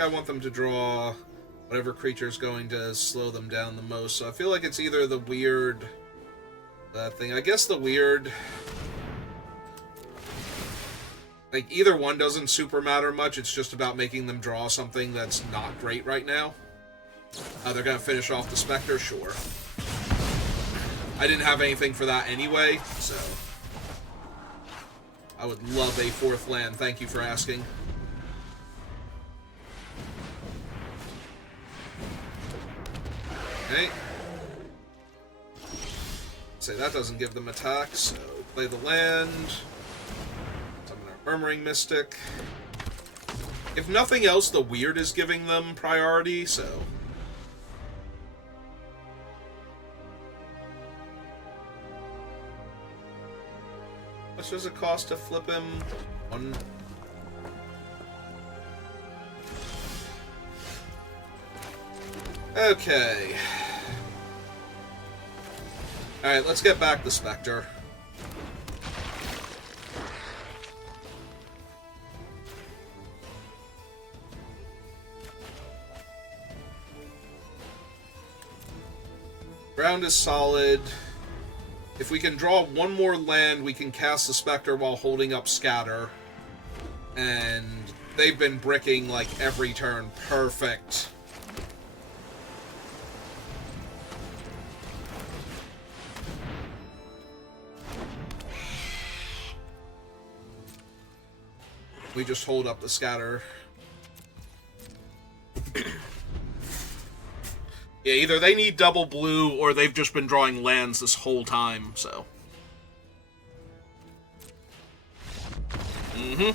I want them to draw whatever creature's going to slow them down the most. So I feel like it's either the weird thing. I guess the weird... like, either one doesn't super matter much. It's just about making them draw something that's not great right now. They're going to finish off the Spectre? Sure. I didn't have anything for that anyway, so... I would love a 4th land. Thank you for asking. Okay. Say that doesn't give them attacks, so play the land. Summon our Murmuring Mystic. If nothing else, the weird is giving them priority, so... How much does it cost to flip him? 1... Okay. Alright, let's get back the Spectre. Ground is solid. If we can draw one more land, we can cast the Spectre while holding up Scatter. And they've been bricking, like, every turn. Perfect. We just hold up the Scatter. Yeah, either they need double blue, or they've just been drawing lands this whole time, so... Mm-hmm.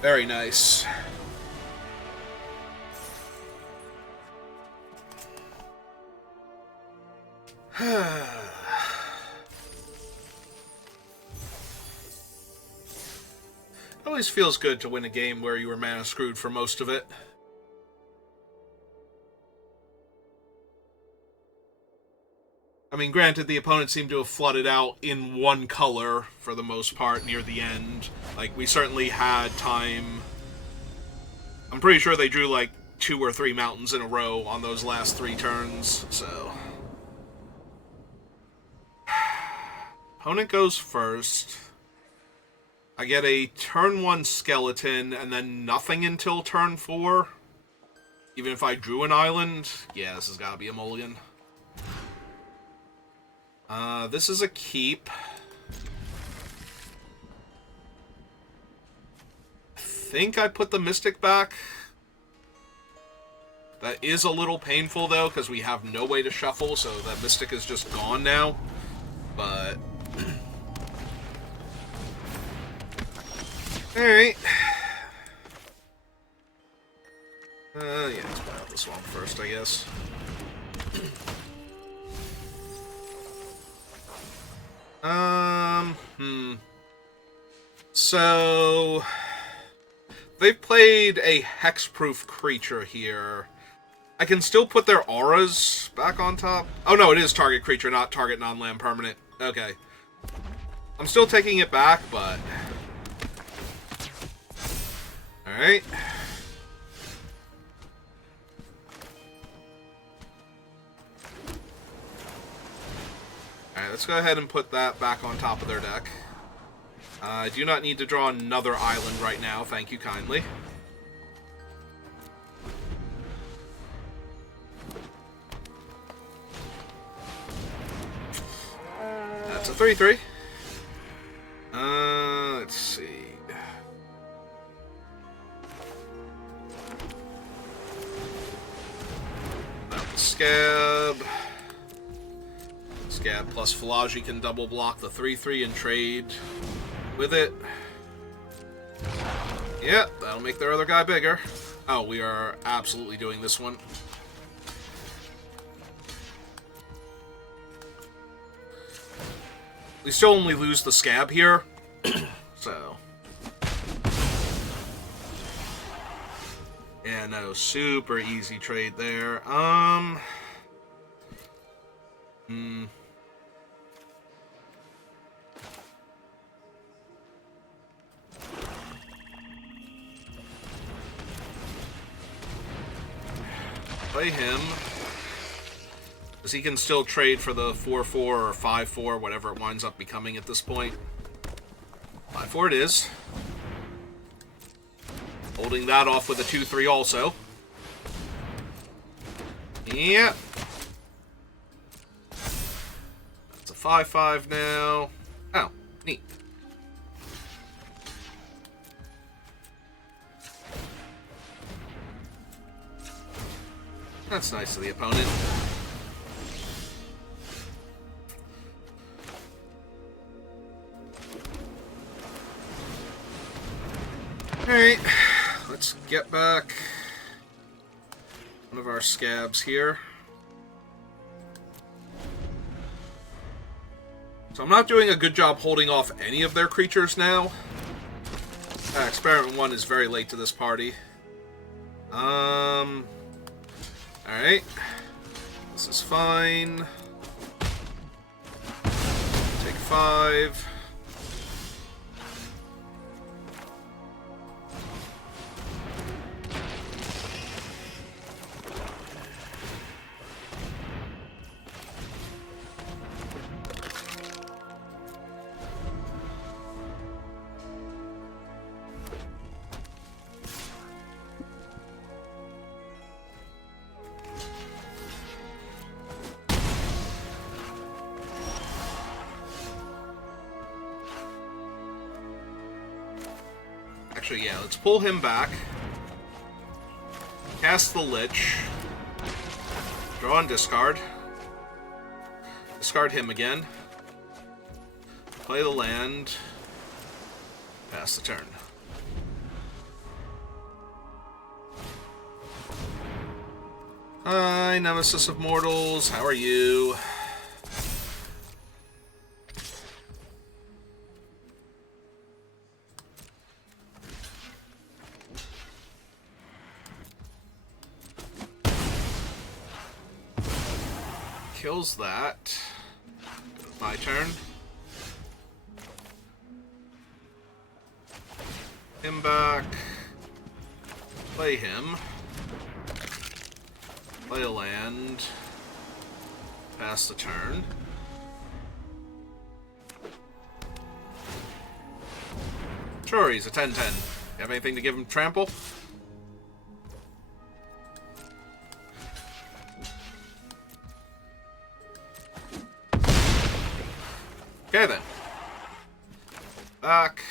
Very nice. It always feels good to win a game where you were mana screwed for most of it. I mean, granted, the opponent seemed to have flooded out in one color for the most part near the end. Like, we certainly had time. I'm pretty sure they drew like 2 or 3 mountains in a row on those last 3 turns, so. Opponent goes first. I get a turn 1 skeleton and then nothing until turn 4. Even if I drew an island. Yeah, this has got to be a mulligan. This is a keep. I think I put the Mystic back. That is a little painful, though, because we have no way to shuffle, so that Mystic is just gone now. But... Alright. Yeah, let's play out this one first, I guess. So... They've played a hexproof creature here. I can still put their auras back on top. Oh no, it is target creature, not target non-land permanent. Okay. I'm still taking it back, but... Alright. Alright, let's go ahead and put that back on top of their deck. I do not need to draw another island right now, thank you kindly. That's a 3/3. Let's see. Scab. Scab plus Philology can double block the 3/3 and trade with it. Yeah, that'll make their other guy bigger. Oh, we are absolutely doing this one. We still only lose the Scab here, so... Yeah, no, super easy trade there. Play him. Because he can still trade for the 4/4 or 5/4, whatever it winds up becoming at this point. 5/4 it is. Holding that off with a 2/3 also. Yep. That's a 5/5 now. Oh, neat. That's nice of the opponent. Alright, let's get back one of our Scabs here. So I'm not doing a good job holding off any of their creatures now. Experiment 1 is very late to this party. Alright. This is fine. Take 5. Actually, yeah, let's pull him back. Cast the Lich. Draw and discard. Discard him again. Play the land. Pass the turn. Hi, Nemesis of Mortals. How are you? Kills that. My turn. Him back. Play him. Play a land. Pass the turn. Sure, he's a 10-10. You have anything to give him trample? Okay then. Back.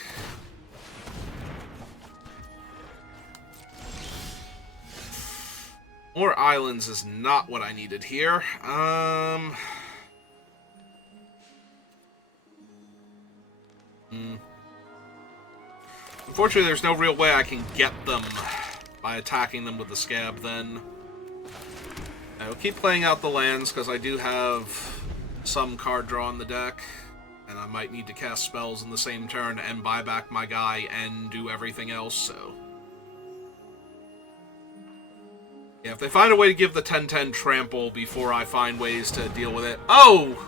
More islands is not what I needed here. Unfortunately, there's no real way I can get them by attacking them with the scab then. I will keep playing out the lands because I do have some card draw in the deck. And I might need to cast spells in the same turn and buy back my guy and do everything else, so... Yeah, if they find a way to give the 10-10 trample before I find ways to deal with it... Oh!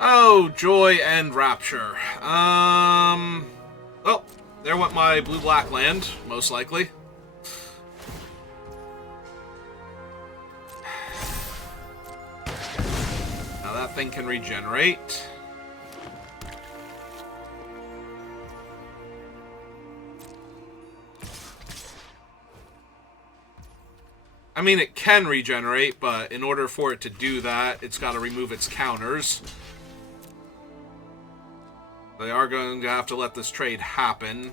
Oh, Joy and Rapture. Well, there went my blue-black land, most likely. Now that thing can regenerate. I mean, it can regenerate, but in order for it to do that, it's got to remove its counters. They are going to have to let this trade happen.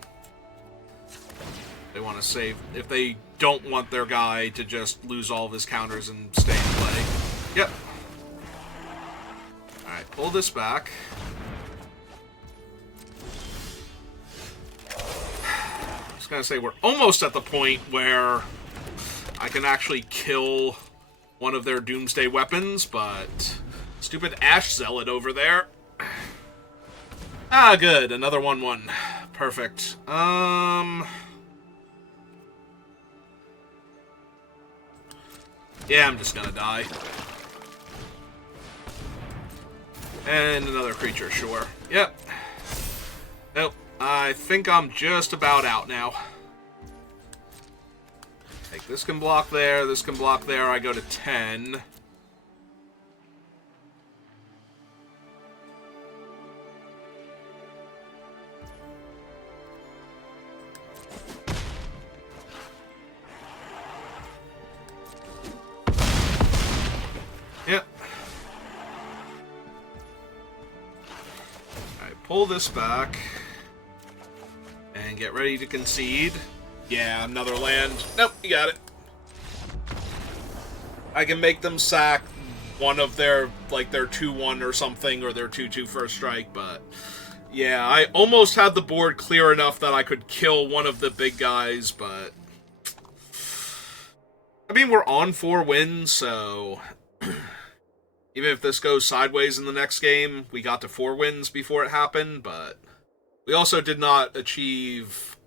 They want to save... If they don't want their guy to just lose all of his counters and stay in play. Yep. Alright, pull this back. I was going to say, we're almost at the point where I can actually kill one of their Doomsday weapons, but stupid Ash Zealot over there. Ah, good. Another 1/1. Perfect. Yeah, I'm just gonna die. And another creature, sure. Yep. Nope. I think I'm just about out now. Like, this can block there, this can block there, I go to 10. Yep. Alright, pull this back. And get ready to concede. Yeah, another land. Nope, you got it. I can make them sack one of their, like, their 2/1 or something, or their 2/2 first strike, but... Yeah, I almost had the board clear enough that I could kill one of the big guys, but... I mean, we're on 4 wins, so... Even if this goes sideways in the next game, we got to 4 wins before it happened, but... We also did not achieve...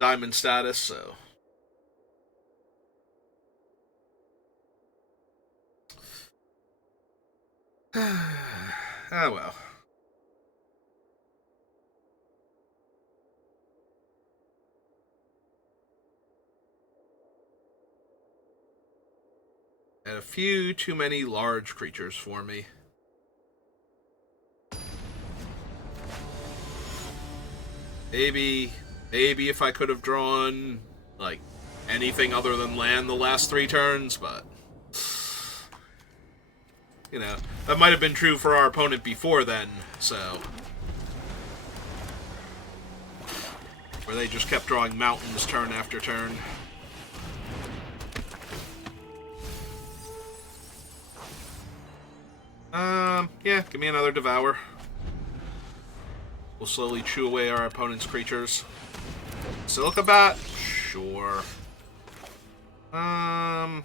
Diamond status, so... Ah, well. And a few too many large creatures for me. Maybe if I could have drawn, like, anything other than land the last 3 turns, but... You know, that might have been true for our opponent before then, so... Where they just kept drawing mountains turn after turn. Yeah, give me another Devour. We'll slowly chew away our opponent's creatures. Silica Bat? Sure. Yeah,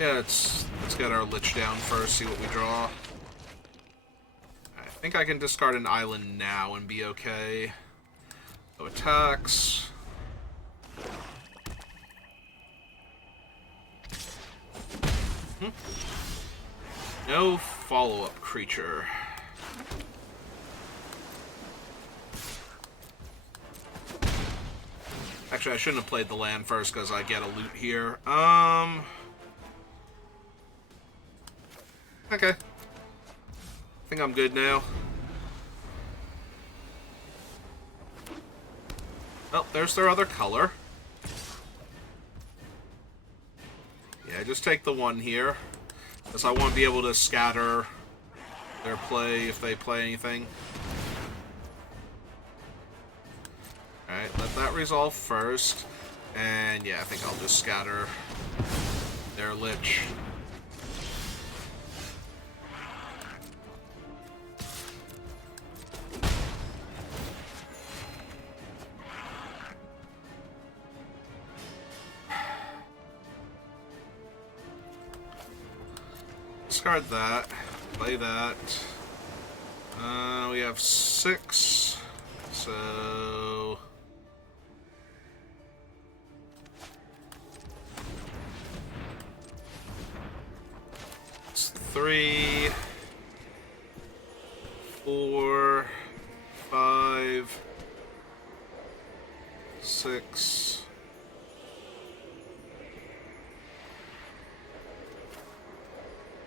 let's get our Lich down first, see what we draw. I think I can discard an island now and be okay. No attacks. No follow-up creature. Actually, I shouldn't have played the land first because I get a loot here. Okay. I think I'm good now. Oh, there's their other color. Yeah, just take the one here. Because I want to be able to scatter their play if they play anything. Alright, let that resolve first. And yeah, I think I'll just scatter their Lich. Discard that. Play that. We have 6. So... it's 3, 4, 5, 6...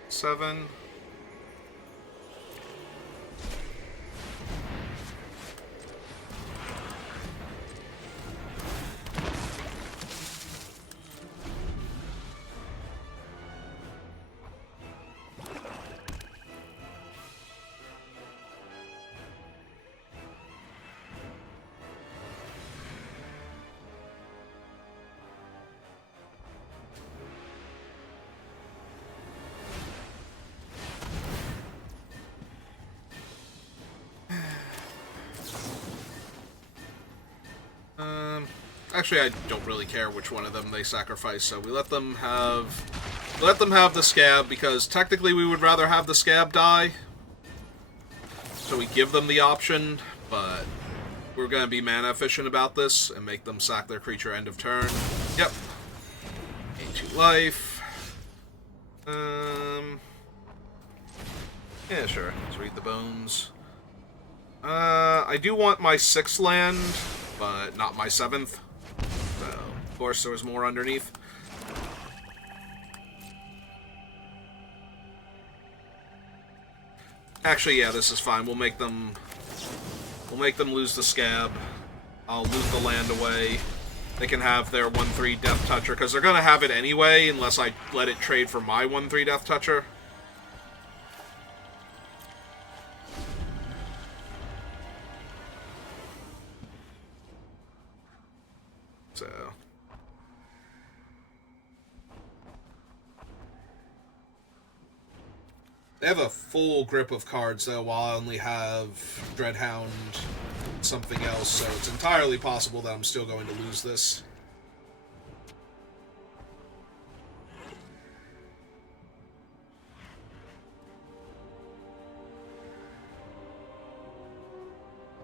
7. Actually, I don't really care which one of them they sacrifice, so we let them have the scab, because technically we would rather have the scab die. So we give them the option, but we're going to be mana efficient about this and make them sack their creature end of turn. Yep. Gain 2 life. Yeah, sure. Let's read the bones. I do want my 6th land, but not my 7th. So, of course, there was more underneath. Actually, yeah, this is fine. We'll make them lose the scab. I'll lose the land away. They can have their 1/3 Death Toucher, because they're going to have it anyway, unless I let it trade for my 1/3 Death Toucher. So... they have a full grip of cards, though, while I only have Dreadhound something else, so it's entirely possible that I'm still going to lose this.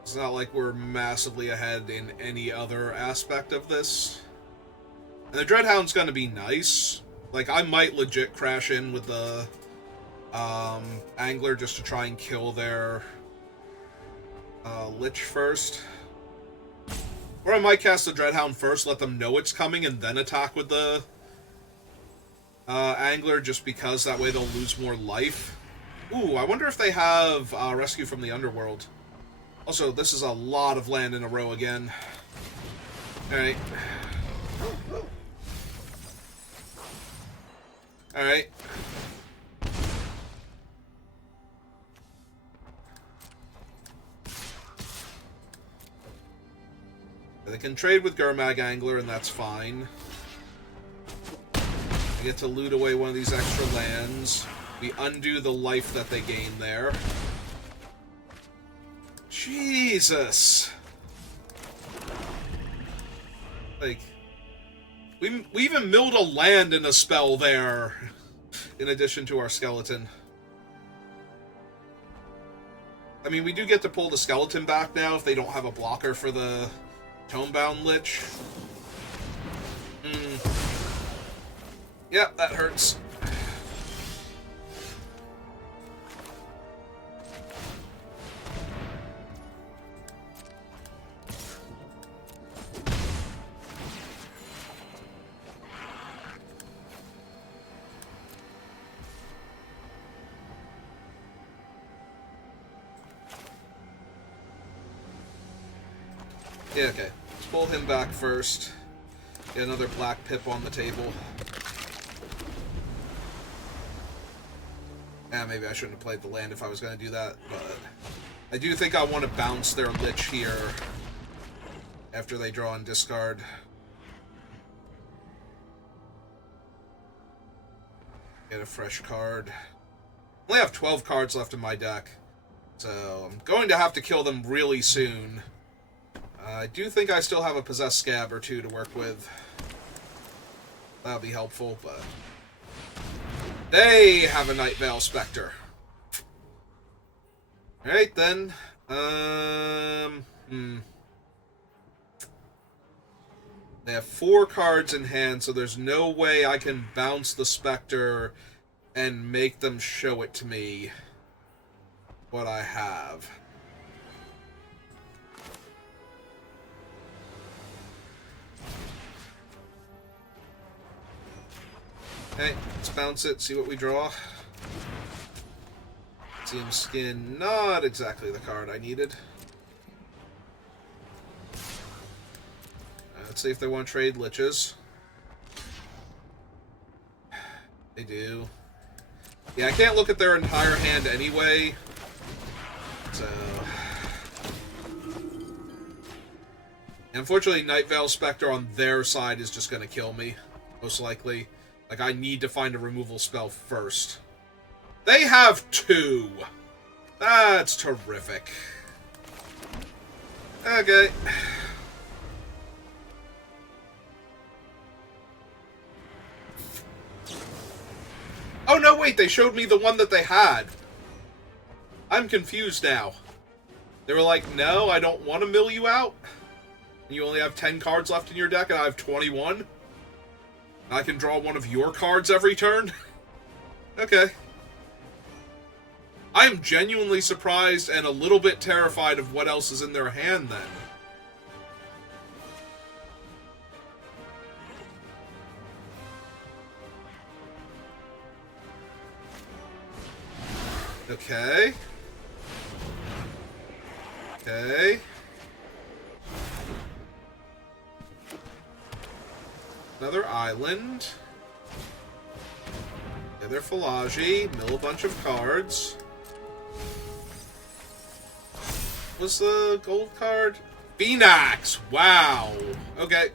It's not like we're massively ahead in any other aspect of this. And the Dreadhound's gonna be nice. Like, I might legit crash in with the Angler just to try and kill their Lich first. Or I might cast the Dreadhound first, let them know it's coming, and then attack with the Angler, just because that way they'll lose more life. Ooh, I wonder if they have Rescue from the Underworld. Also, this is a lot of land in a row again. Alright. Alright. They can trade with Gurmag Angler, and that's fine. I get to loot away one of these extra lands. We undo the life that they gain there. Jesus! Like, we even milled a land in a spell there, in addition to our skeleton. I mean, we do get to pull the skeleton back now if they don't have a blocker for the Tomebound Lich. Yep, that hurts. Yeah, okay. Let's pull him back first. Get another black pip on the table. Yeah, maybe I shouldn't have played the land if I was going to do that, but I do think I want to bounce their Lich here after they draw and discard. Get a fresh card. I only have 12 cards left in my deck, so I'm going to have to kill them really soon. I do think I still have a Possessed Scab or two to work with. That'll be helpful, but they have a Nightveil Spectre. Alright, then. They have 4 cards in hand, so there's no way I can bounce the Spectre and make them show it to me what I have. Okay, let's bounce it, see what we draw. Team Skin, not exactly the card I needed. Let's see if they want to trade Liches. They do. Yeah, I can't look at their entire hand anyway. So... unfortunately, Nightveil Spectre on their side is just going to kill me. Most likely. Like, I need to find a removal spell first. They have 2! That's terrific. Okay. Oh, no, wait, they showed me the one that they had. I'm confused now. They were like, no, I don't want to mill you out. You only have 10 cards left in your deck, and I have 21. I can draw one of your cards every turn? Okay. I am genuinely surprised and a little bit terrified of what else is in their hand, then. Okay. Okay. Another island. Another Philagi. Mill a bunch of cards. What's the gold card? Phoenix! Wow. Okay.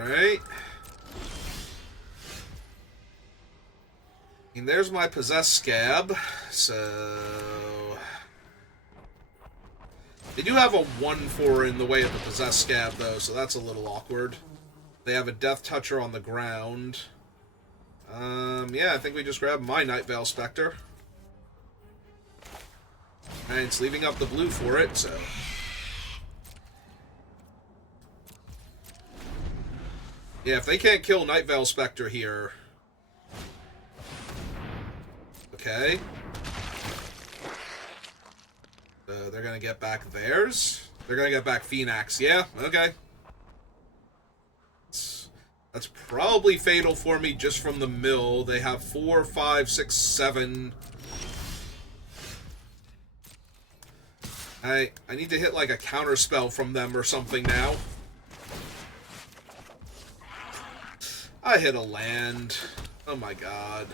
Alright. And there's my Possessed Scab. So... they do have a 1/4 in the way of the Possessed Scab, though, so that's a little awkward. They have a Death Toucher on the ground. Yeah, I think we just grab my Nightveil Spectre. And it's leaving up the blue for it, so... yeah, if they can't kill Nightveil Spectre here... okay. They're gonna get back theirs? They're gonna get back Phoenix. Yeah, okay. That's probably fatal for me just from the mill. They have 4, 5, 6, 7. I need to hit like a counter spell from them or something now. I hit a land. Oh my god.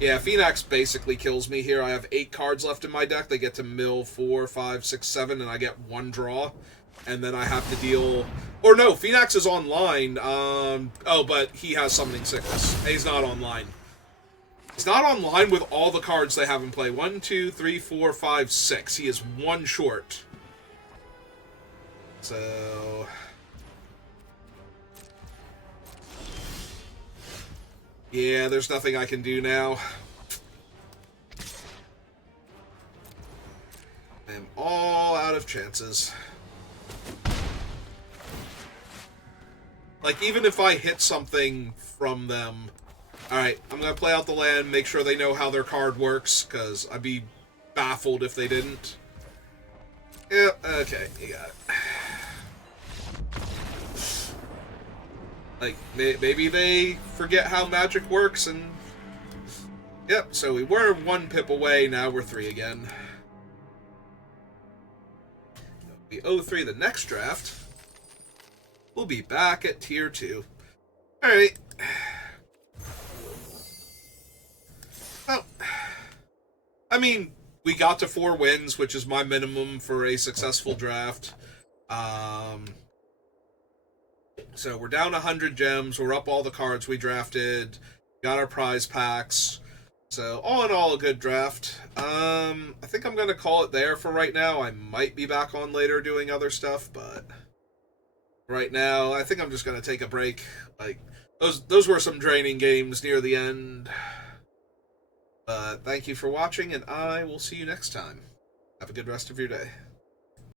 Yeah, Phoenix basically kills me here. I have 8 cards left in my deck. They get to mill 4, 5, 6, 7, and I get 1 draw. And then I have to deal... or no, Phoenix is online. Oh, but he has Summoning Sickness. He's not online. He's not online with all the cards they have in play. 1, 2, 3, 4, 5, 6. He is 1 short. So... yeah, there's nothing I can do now. I am all out of chances. Like, even if I hit something from them... alright, I'm gonna play out the land, make sure they know how their card works, because I'd be baffled if they didn't. Yeah, okay, you got it. Like, maybe they forget how magic works, and... yep, so we were 1 pip away, now we're 3 again. the 03, the next draft, we'll be back at Tier 2. Alright. Well, I mean, we got to 4 wins, which is my minimum for a successful draft. So we're down 100 gems. We're up all the cards we drafted. Got our prize packs. So all in all, a good draft. I think I'm gonna call it there for right now. I might be back on later doing other stuff, but right now I think I'm just gonna take a break. Like those were some draining games near the end. Thank you for watching, and I will see you next time. Have a good rest of your day.